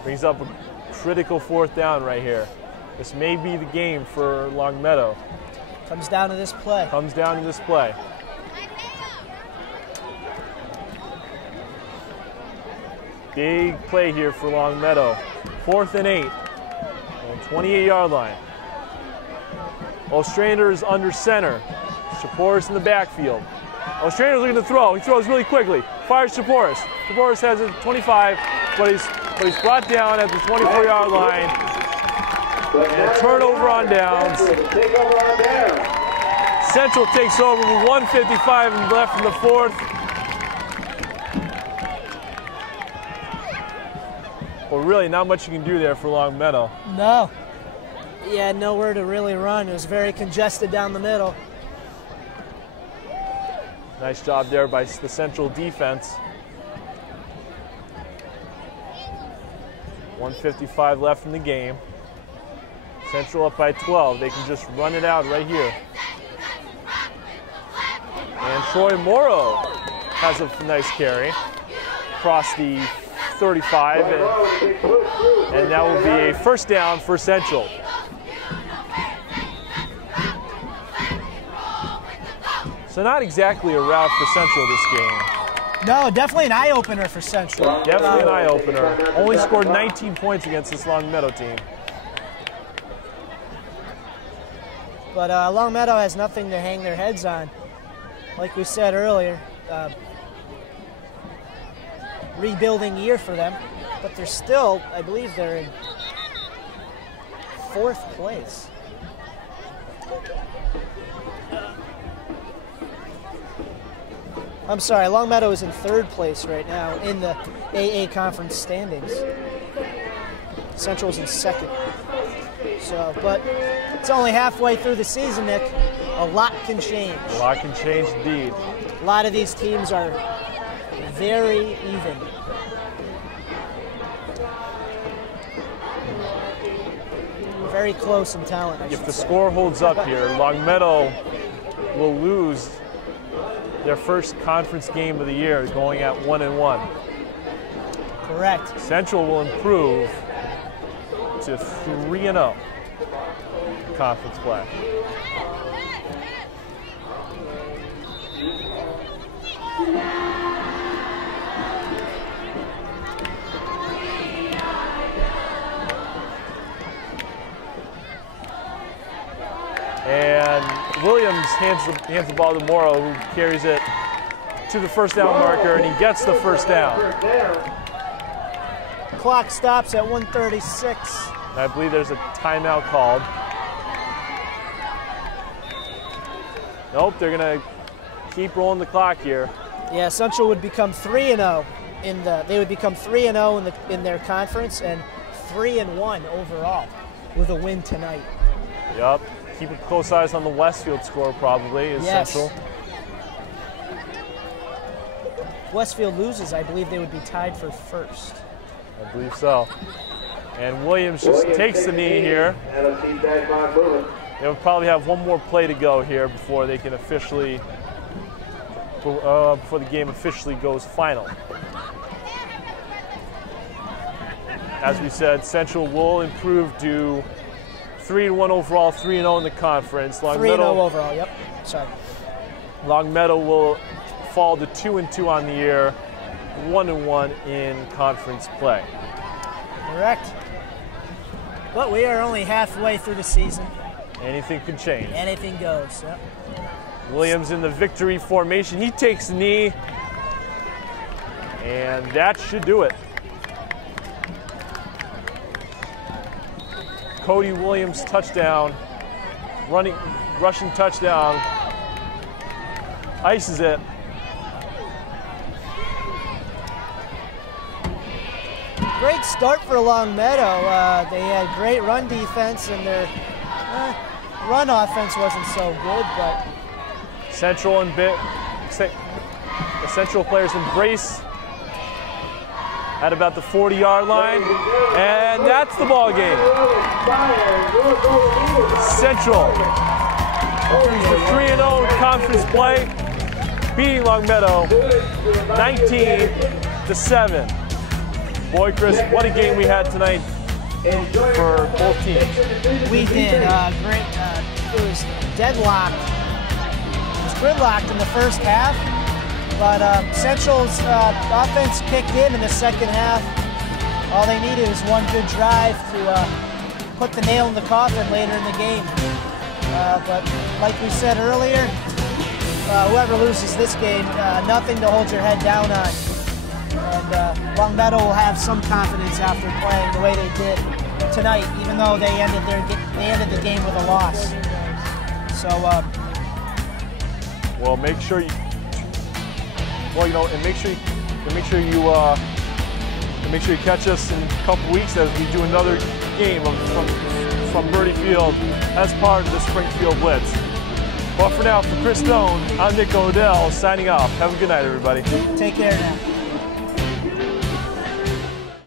Brings up a critical 4th down right here. This may be the game for Longmeadow. Comes down to this play. Comes down to this play. Big play here for Longmeadow. 4th and 8 on the 28-yard line. Ostrander is under center. Shaporis in the backfield. Ostrander is looking to throw. He throws really quickly. Fires Shaporis. Shaporis has a 25, but he's brought down at the 24-yard line. And a turnover on downs. Central takes over with 1:55 left in the 4th. Well, really, not much you can do there for Longmeadow. No. He had nowhere to really run. It was very congested down the middle. Nice job there by the Central defense. 1:55 left in the game. Central up by 12. They can just run it out right here. And Troy Morrow has a nice carry across the 35, and that will be a 1st down for Central. So not exactly a rout for Central this game. No, definitely an eye-opener for Central. Definitely an eye-opener. Only scored 19 points against this Longmeadow team. But Longmeadow has nothing to hang their heads on. Like we said earlier, rebuilding year for them. But they're still, I believe they're in 4th place. I'm sorry, Longmeadow is in 3rd place right now in the AA conference standings. Central's in 2nd. So, but it's only halfway through the season, Nick. A lot can change. A lot can change indeed. A lot of these teams are very even. Very close in talent, I If should the say. score holds up here, Longmeadow will lose their 1st conference game of the year, going at 1-1. Correct. Central will improve to 3-0 conference play. And Williams hands the ball to Morrow, who carries it to the first down marker, and he gets the first down. Clock stops at 1:36. And I believe there's a timeout called. Nope, they're gonna keep rolling the clock here. Yeah, Central would become 3-0 they would become 3-0 in their conference and 3-1 overall with a win tonight. Yep. Keep a close eyes on the Westfield score probably is Central. If Westfield loses, I believe they would be tied for first. I believe so. And Williams just takes the knee here. They will probably have one more play to go here before they can officially, before the game officially goes final. As we said, Central will improve to 3-1 overall, 3-0 in the conference. 3-0 overall, yep. Sorry. Longmeadow will fall to 2-2 on the year, 1-1 in conference play. Correct. But we are only halfway through the season. Anything could change. Anything goes, yep. Williams in the victory formation. He takes a knee, and that should do it. Cody Williams touchdown, rushing touchdown, ices it. Great start for Longmeadow. They had great run defense, and their run offense wasn't so good, but Central and the Central players embrace at about the 40-yard line, and that's the ball game. Central for 3-0 conference play, beating Longmeadow 19-7. Boy, Chris, what a game we had tonight for both teams. We did. Great. It was deadlocked. It was gridlocked in the first half, but Central's offense kicked in the second half. All they needed was one good drive to put the nail in the coffin later in the game. But like we said earlier, whoever loses this game, nothing to hold your head down on. And Longmeadow will have some confidence after playing the way they did tonight, even though they ended the game with a loss. So, well, make sure you, and make sure you catch us in a couple weeks as we do another game from Birdie Field as part of the Springfield Blitz. But for now, for Chris Stone, I'm Nick Odell signing off. Have a good night, everybody. Take care now.